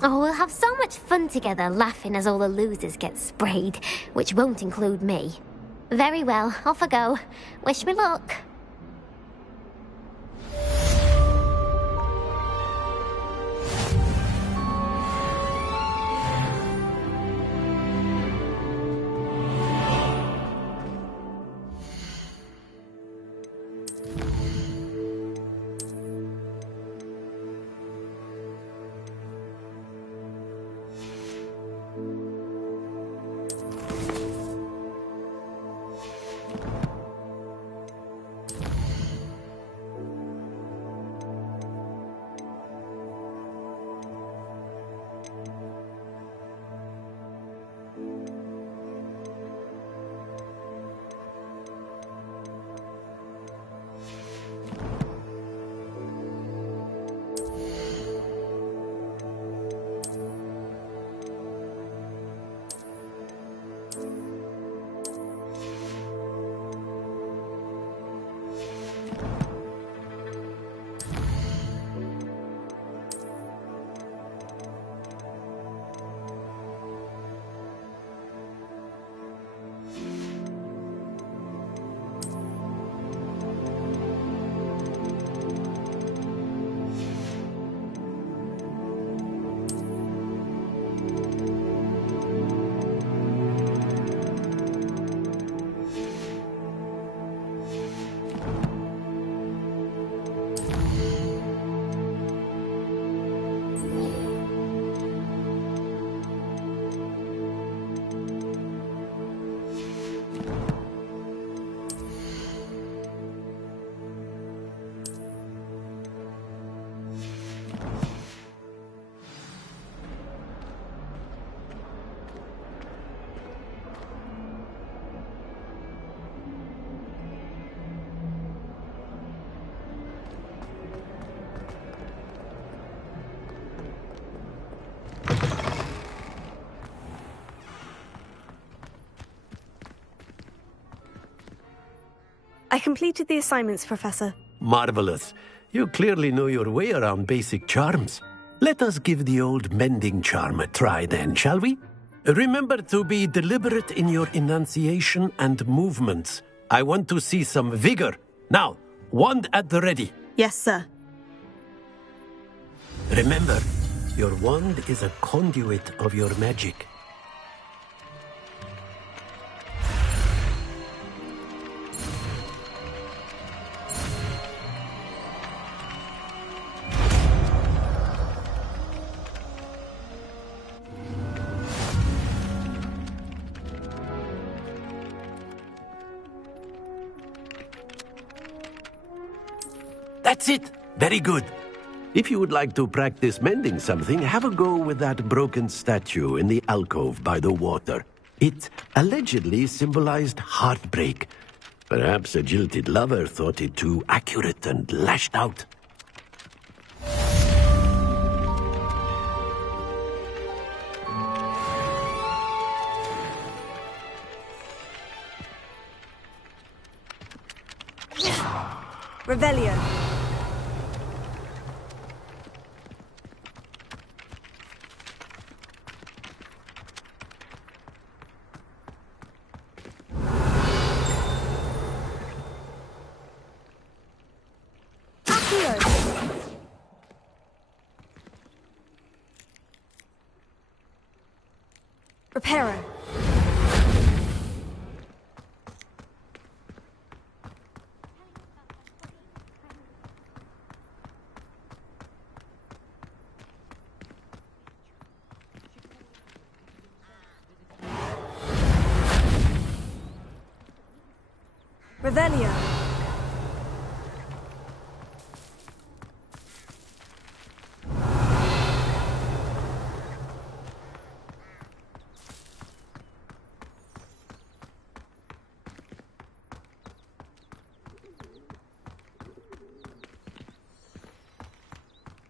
Oh, we'll have so much fun together, laughing as all the losers get sprayed, which won't include me. Very well, off I go. Wish me luck. I completed the assignments, Professor. Marvelous. You clearly know your way around basic charms. Let us give the old mending charm a try then, shall we? Remember to be deliberate in your enunciation and movements. I want to see some vigor. Now, wand at the ready. Yes, sir. Remember, your wand is a conduit of your magic. That's it! Very good. If you would like to practice mending something, have a go with that broken statue in the alcove by the water. It allegedly symbolized heartbreak. Perhaps a jilted lover thought it too accurate and lashed out. Revelio. Reparo. Revelio.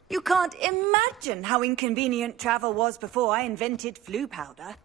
You can't imagine how inconvenient travel was before I invented flu powder.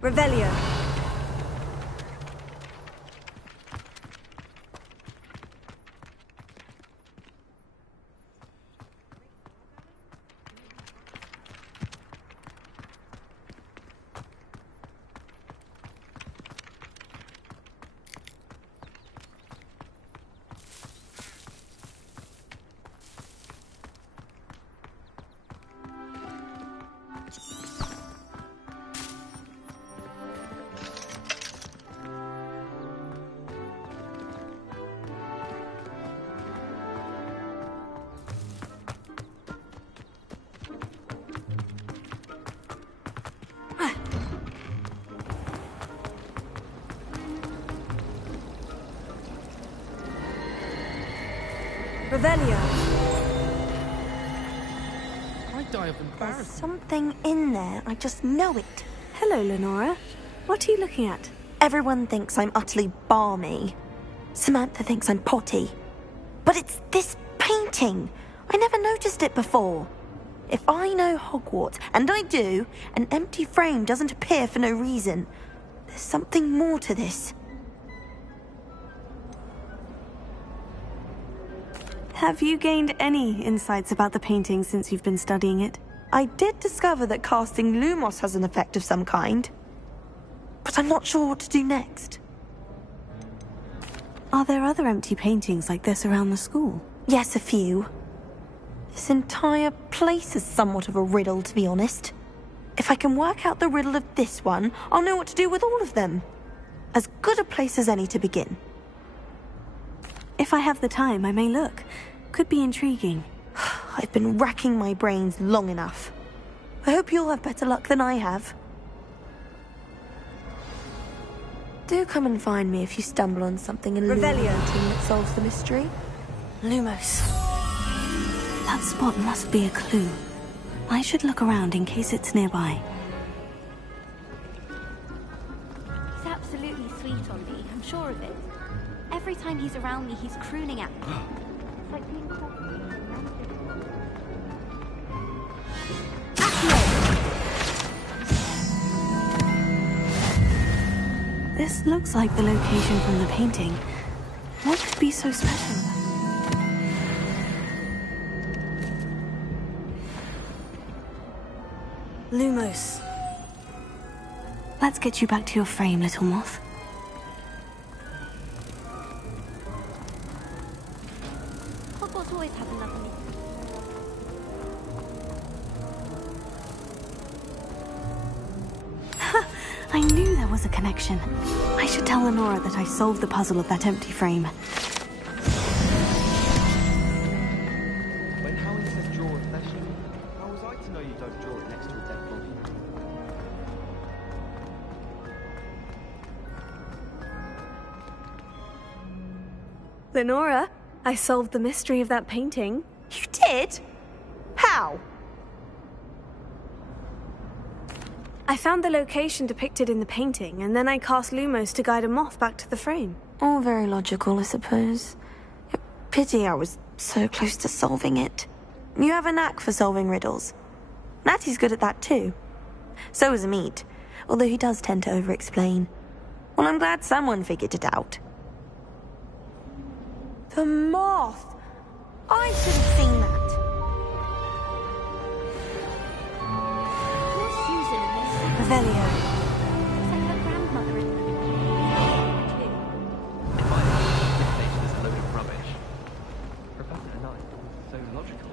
Revelio. Revelio. I die of embarrassment. There's something in there. I just know it. Hello, Lenora. What are you looking at? Everyone thinks I'm utterly balmy. Samantha thinks I'm potty. But it's this painting. I never noticed it before. If I know Hogwarts, and I do, an empty frame doesn't appear for no reason. There's something more to this. Have you gained any insights about the painting since you've been studying it? I did discover that casting Lumos has an effect of some kind, but I'm not sure what to do next. Are there other empty paintings like this around the school? Yes, a few. This entire place is somewhat of a riddle, to be honest. If I can work out the riddle of this one, I'll know what to do with all of them. As good a place as any to begin. If I have the time, I may look. Could be intriguing. I've been racking my brains long enough. I hope you'll have better luck than I have. Do come and find me if you stumble on something illuminating that solves the mystery. Lumos. That spot must be a clue. I should look around in case it's nearby. He's absolutely sweet on me, I'm sure of it. Every time he's around me, he's crooning at me. It's like being called. This looks like the location from the painting. What could be so special? Lumos. Let's get you back to your frame, little moth. Hogwarts always has another me. I knew there was a connection. I should tell Lenora that I solved the puzzle of that empty frame. When Howard says draw a flesh, how was I to know you don't draw it next to a dead body? Lenora, I solved the mystery of that painting. You did? How? I found the location depicted in the painting, and then I cast Lumos to guide a moth back to the frame. All very logical, I suppose. Pity I was so close to solving it. You have a knack for solving riddles. Natty's good at that too. So is Amit, although he does tend to over-explain. Well, I'm glad someone figured it out. The moth! I should have seen that. Revelio. Looks like her grandmother in the In my opinion, imitation is a load of rubbish. Professor Knight was so logical.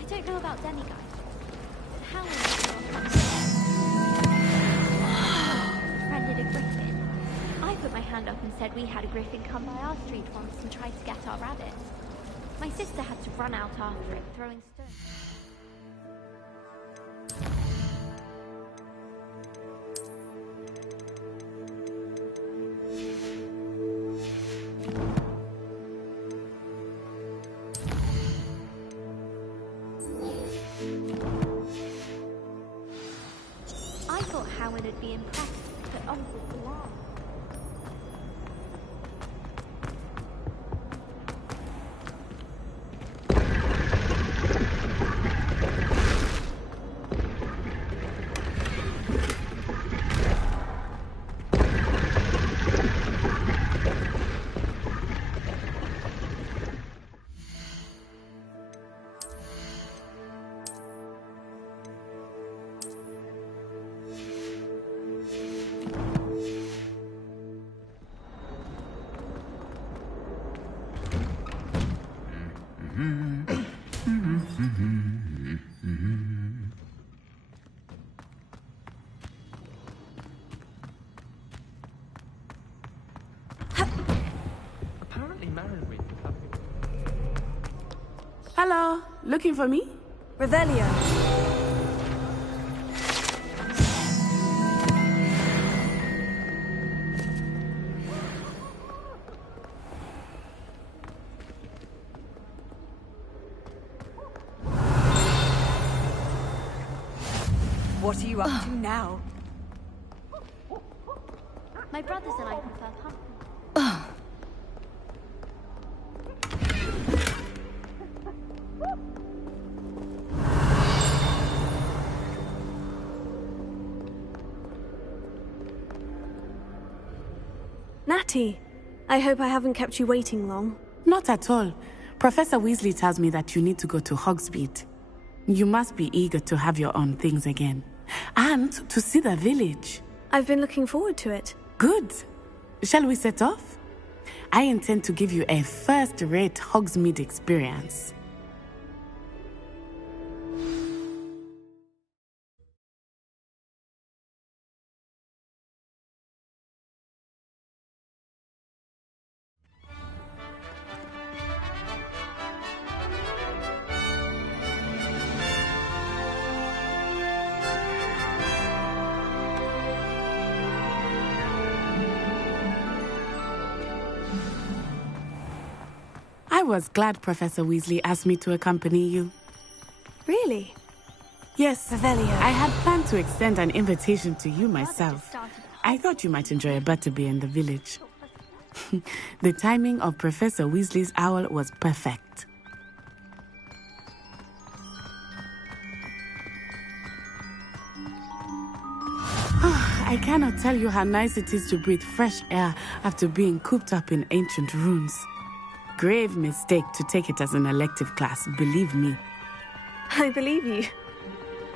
I don't know about demigods. How befriended a griffin. I put my hand up and said we had a griffin come by our street once and tried to get our rabbit. My sister had to run out after it, throwing stones. I thought Howard would be impressed, but Uncle Blanc. Hello, looking for me? Revelio. What are you up to now? My brothers and I prefer pumpkin. Natty, I hope I haven't kept you waiting long. Not at all. Professor Weasley tells me that you need to go to Hogsmeade. You must be eager to have your own things again. And to see the village. I've been looking forward to it. Good. Shall we set off? I intend to give you a first-rate Hogsmeade experience. I was glad Professor Weasley asked me to accompany you. Really? Yes, Revelio. I had planned to extend an invitation to you myself. I thought you might enjoy a butterbeer in the village. The timing of Professor Weasley's owl was perfect. I cannot tell you how nice it is to breathe fresh air after being cooped up in ancient rooms. Grave mistake to take it as an elective class, believe me. I believe you.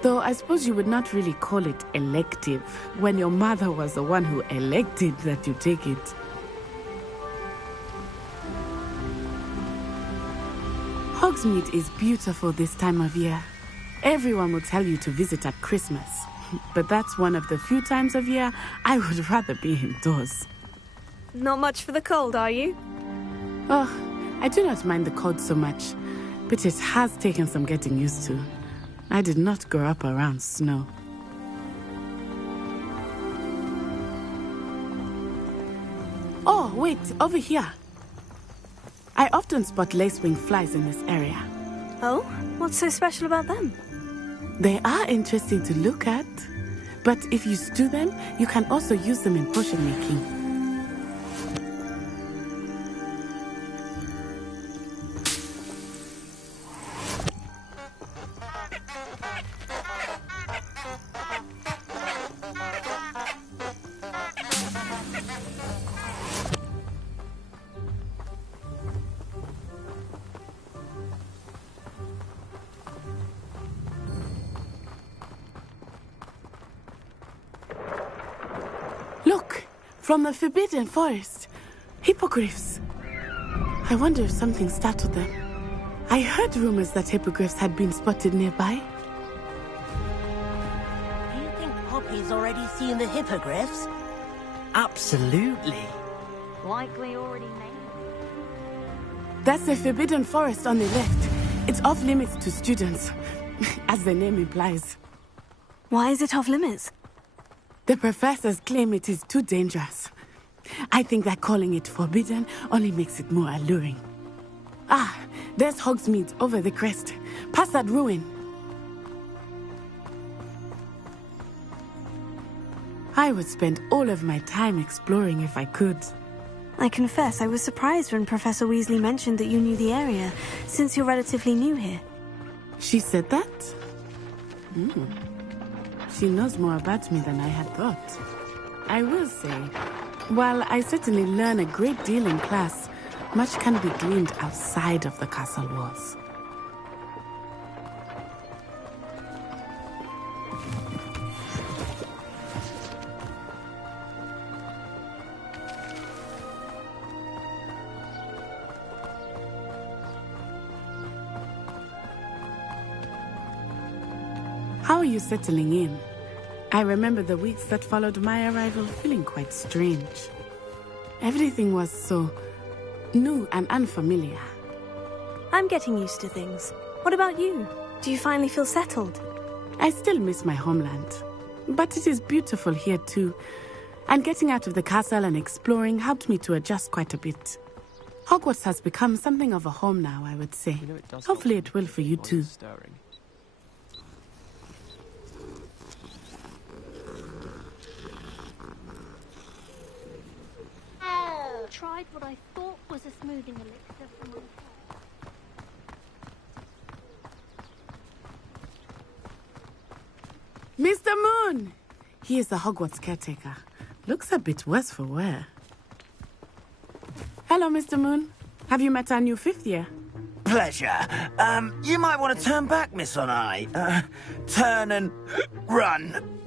Though I suppose you would not really call it elective when your mother was the one who elected that you take it. Hogsmeade is beautiful this time of year. Everyone will tell you to visit at Christmas, but that's one of the few times of year I would rather be indoors. Not much for the cold, are you? Oh, I do not mind the cold so much, but it has taken some getting used to. I did not grow up around snow. Oh, wait, over here. I often spot lacewing flies in this area. Oh? What's so special about them? They are interesting to look at, but if you stew them, you can also use them in potion making. Look, from the Forbidden Forest. Hippogriffs. I wonder if something startled them. I heard rumors that hippogriffs had been spotted nearby. Do you think Poppy's already seen the hippogriffs? Absolutely. Likely already made. That's the Forbidden Forest on the left. It's off limits to students, as the name implies. Why is it off limits? The professors claim it is too dangerous. I think that calling it forbidden only makes it more alluring. Ah, there's Hogsmeade over the crest. Past that ruin. I would spend all of my time exploring if I could. I confess I was surprised when Professor Weasley mentioned that you knew the area, since you're relatively new here. She said that? She knows more about me than I had thought. I will say, while I certainly learn a great deal in class, much can be gleaned outside of the castle walls. How are you settling in? I remember the weeks that followed my arrival feeling quite strange. Everything was so new and unfamiliar. I'm getting used to things. What about you? Do you finally feel settled? I still miss my homeland. But it is beautiful here too. And getting out of the castle and exploring helped me to adjust quite a bit. Hogwarts has become something of a home now, I would say. Hopefully it will for you too. Tried what I thought was a smoothing elixir for my hair. Mr. Moon! He is the Hogwarts caretaker. Looks a bit worse for wear. Hello, Mr. Moon. Have you met our new 5th year? Pleasure. You might want to turn back, Miss Onai. Turn and run.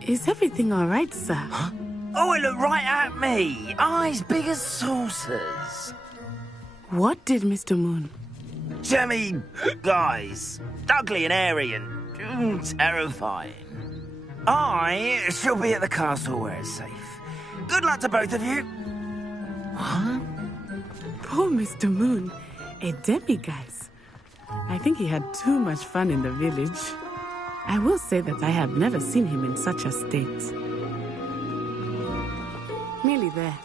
Is everything all right, sir? Huh? Oh, it looked right at me. Eyes big as saucers. What did Mr. Moon? Jemmy, guys. Ugly and airy and terrifying. I shall be at the castle where it's safe. Good luck to both of you. What? Poor Mr. Moon. A demiguise. I think he had too much fun in the village. I will say that I have never seen him in such a state. Nearly there.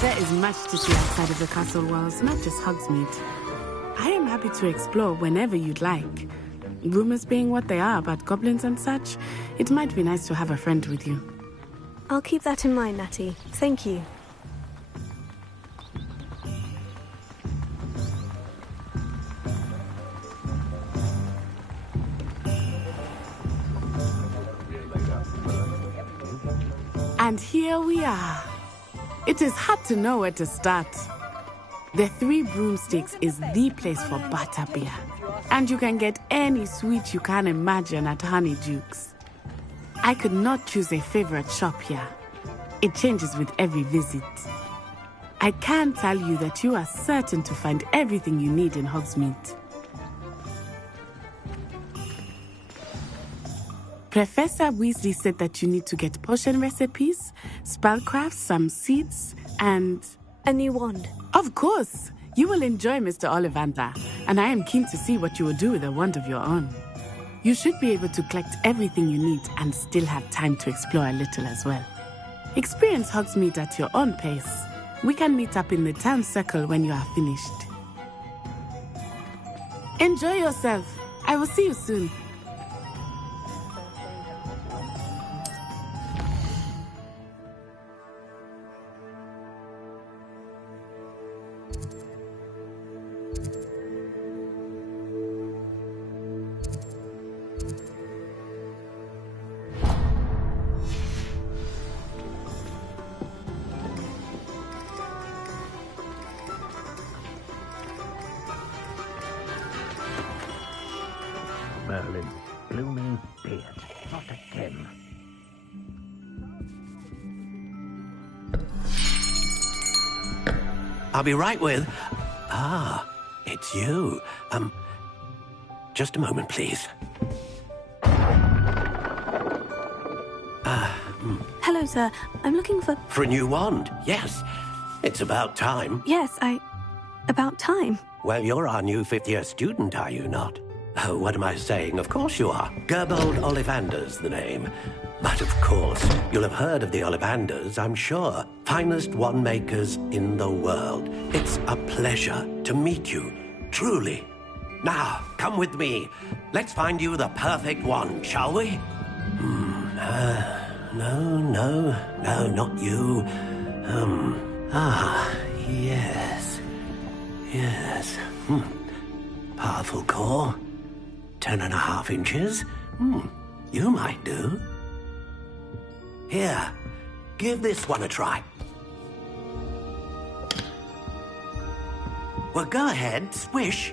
There is much to see outside of the castle walls, not just Hogsmeade. I am happy to explore whenever you'd like. Rumors being what they are about goblins and such, it might be nice to have a friend with you. I'll keep that in mind, Natty. Thank you. And here we are. It is hard to know where to start. The Three Broomsticks is the place for butterbeer. And you can get any sweet you can imagine at Honeydukes. I could not choose a favorite shop here. It changes with every visit. I can tell you that you are certain to find everything you need in Hogsmeade. Professor Weasley said that you need to get potion recipes, spellcrafts, some seeds, and... a new wand. Of course! You will enjoy Mr. Ollivander, and I am keen to see what you will do with a wand of your own. You should be able to collect everything you need and still have time to explore a little as well. Experience Hogsmeade at your own pace. We can meet up in the town circle when you are finished. Enjoy yourself. I will see you soon. Merlin, blooming beard, not again. I'll be right with... Ah, it's you. Just a moment, please. Hello, sir. I'm looking for... For a new wand, yes. It's about time. Yes, about time. Well, you're our new 5th year student, are you not? Oh, what am I saying? Of course you are. Gerbold Ollivander's the name. But of course, you'll have heard of the Ollivanders, I'm sure. Finest wand makers in the world. It's a pleasure to meet you, truly. Now, come with me. Let's find you the perfect wand, shall we? No, not you. Yes. Powerful core. 10.5 inches. You might do. Here, give this one a try. Well, go ahead, swish.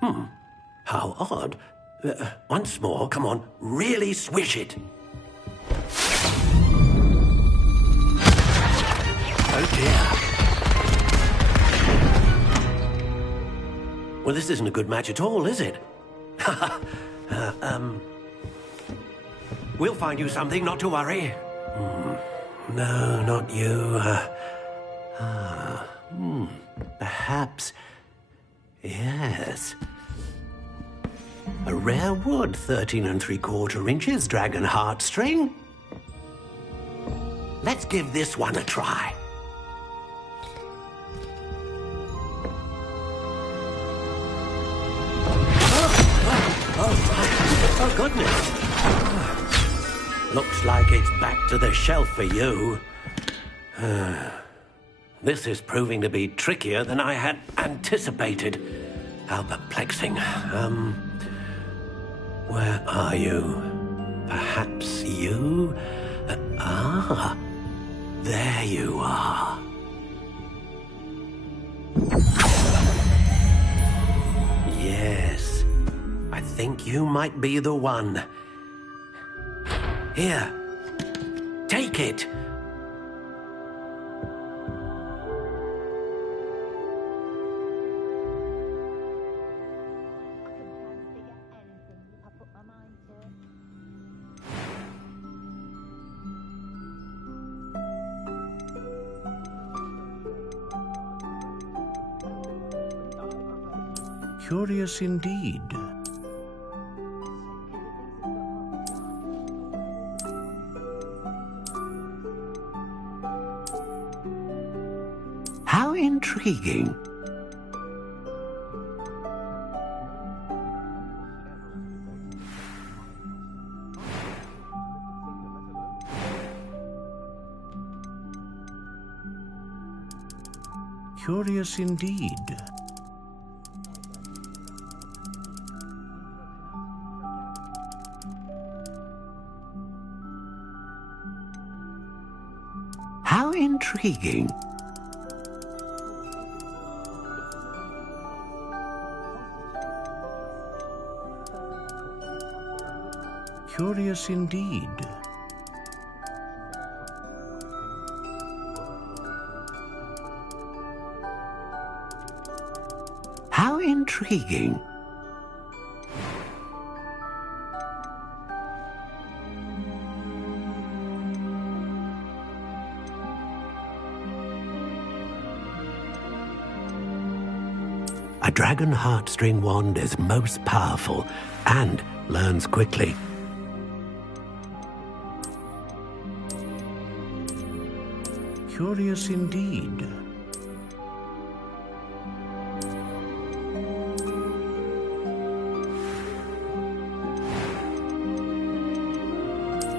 How odd. Once more, come on, really swish it. Oh dear. Well, this isn't a good match at all, is it? We'll find you something, not to worry. No, not you. The perhaps... Yes. A rare wood, 13 3/4 inches, dragon heartstring. Let's give this one a try. Oh, goodness. Looks like it's back to the shelf for you. This is proving to be trickier than I had anticipated. How perplexing. Where are you? Perhaps you? There you are. Yes, I think you might be the one. Here, take it. Curious indeed. How intriguing. Curious indeed. How intriguing. Curious indeed. How intriguing. A dragon heartstring wand is most powerful and learns quickly. Curious indeed.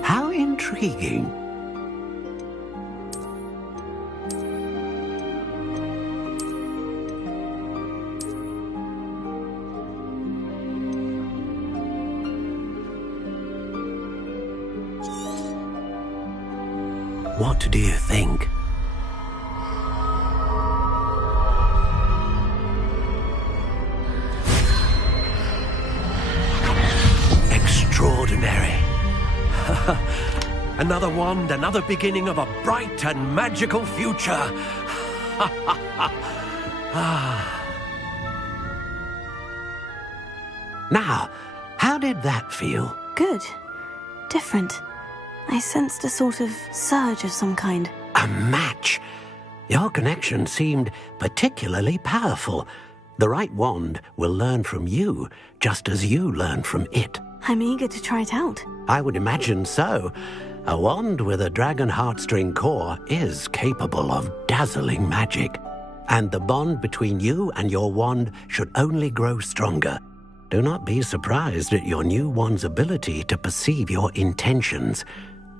How intriguing. What do you think? Extraordinary. Another wand, another beginning of a bright and magical future. Now, how did that feel? Good. Different. I sensed a sort of surge of some kind. A match. Your connection seemed particularly powerful. The right wand will learn from you, just as you learn from it. I'm eager to try it out. I would imagine so. A wand with a dragon heartstring core is capable of dazzling magic. And the bond between you and your wand should only grow stronger. Do not be surprised at your new wand's ability to perceive your intentions,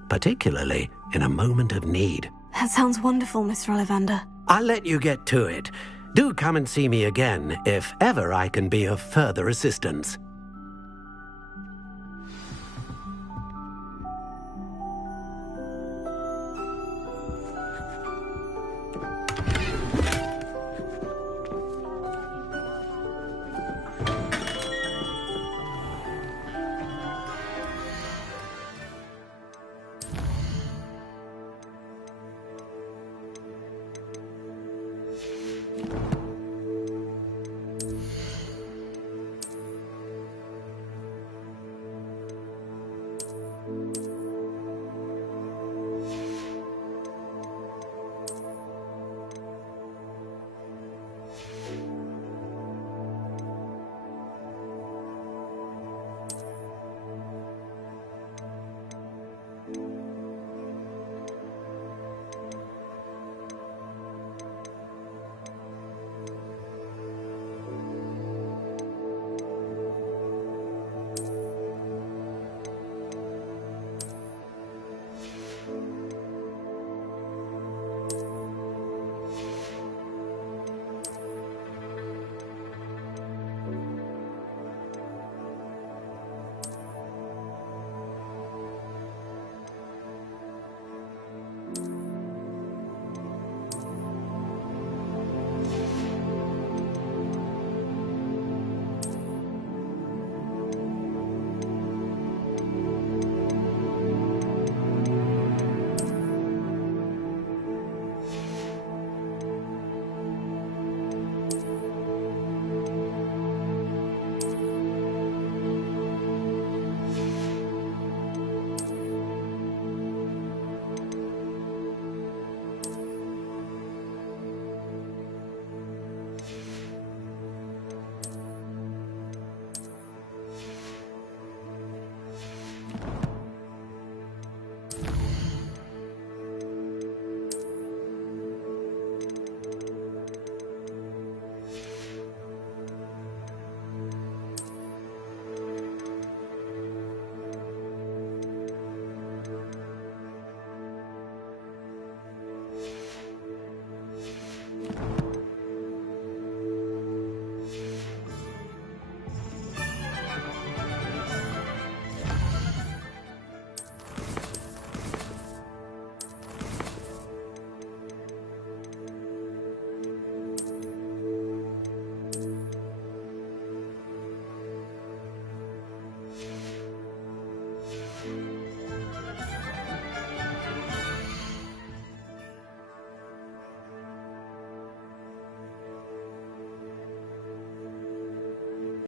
particularly in a moment of need. That sounds wonderful, Mr. Ollivander. I'll let you get to it. Do come and see me again if ever I can be of further assistance.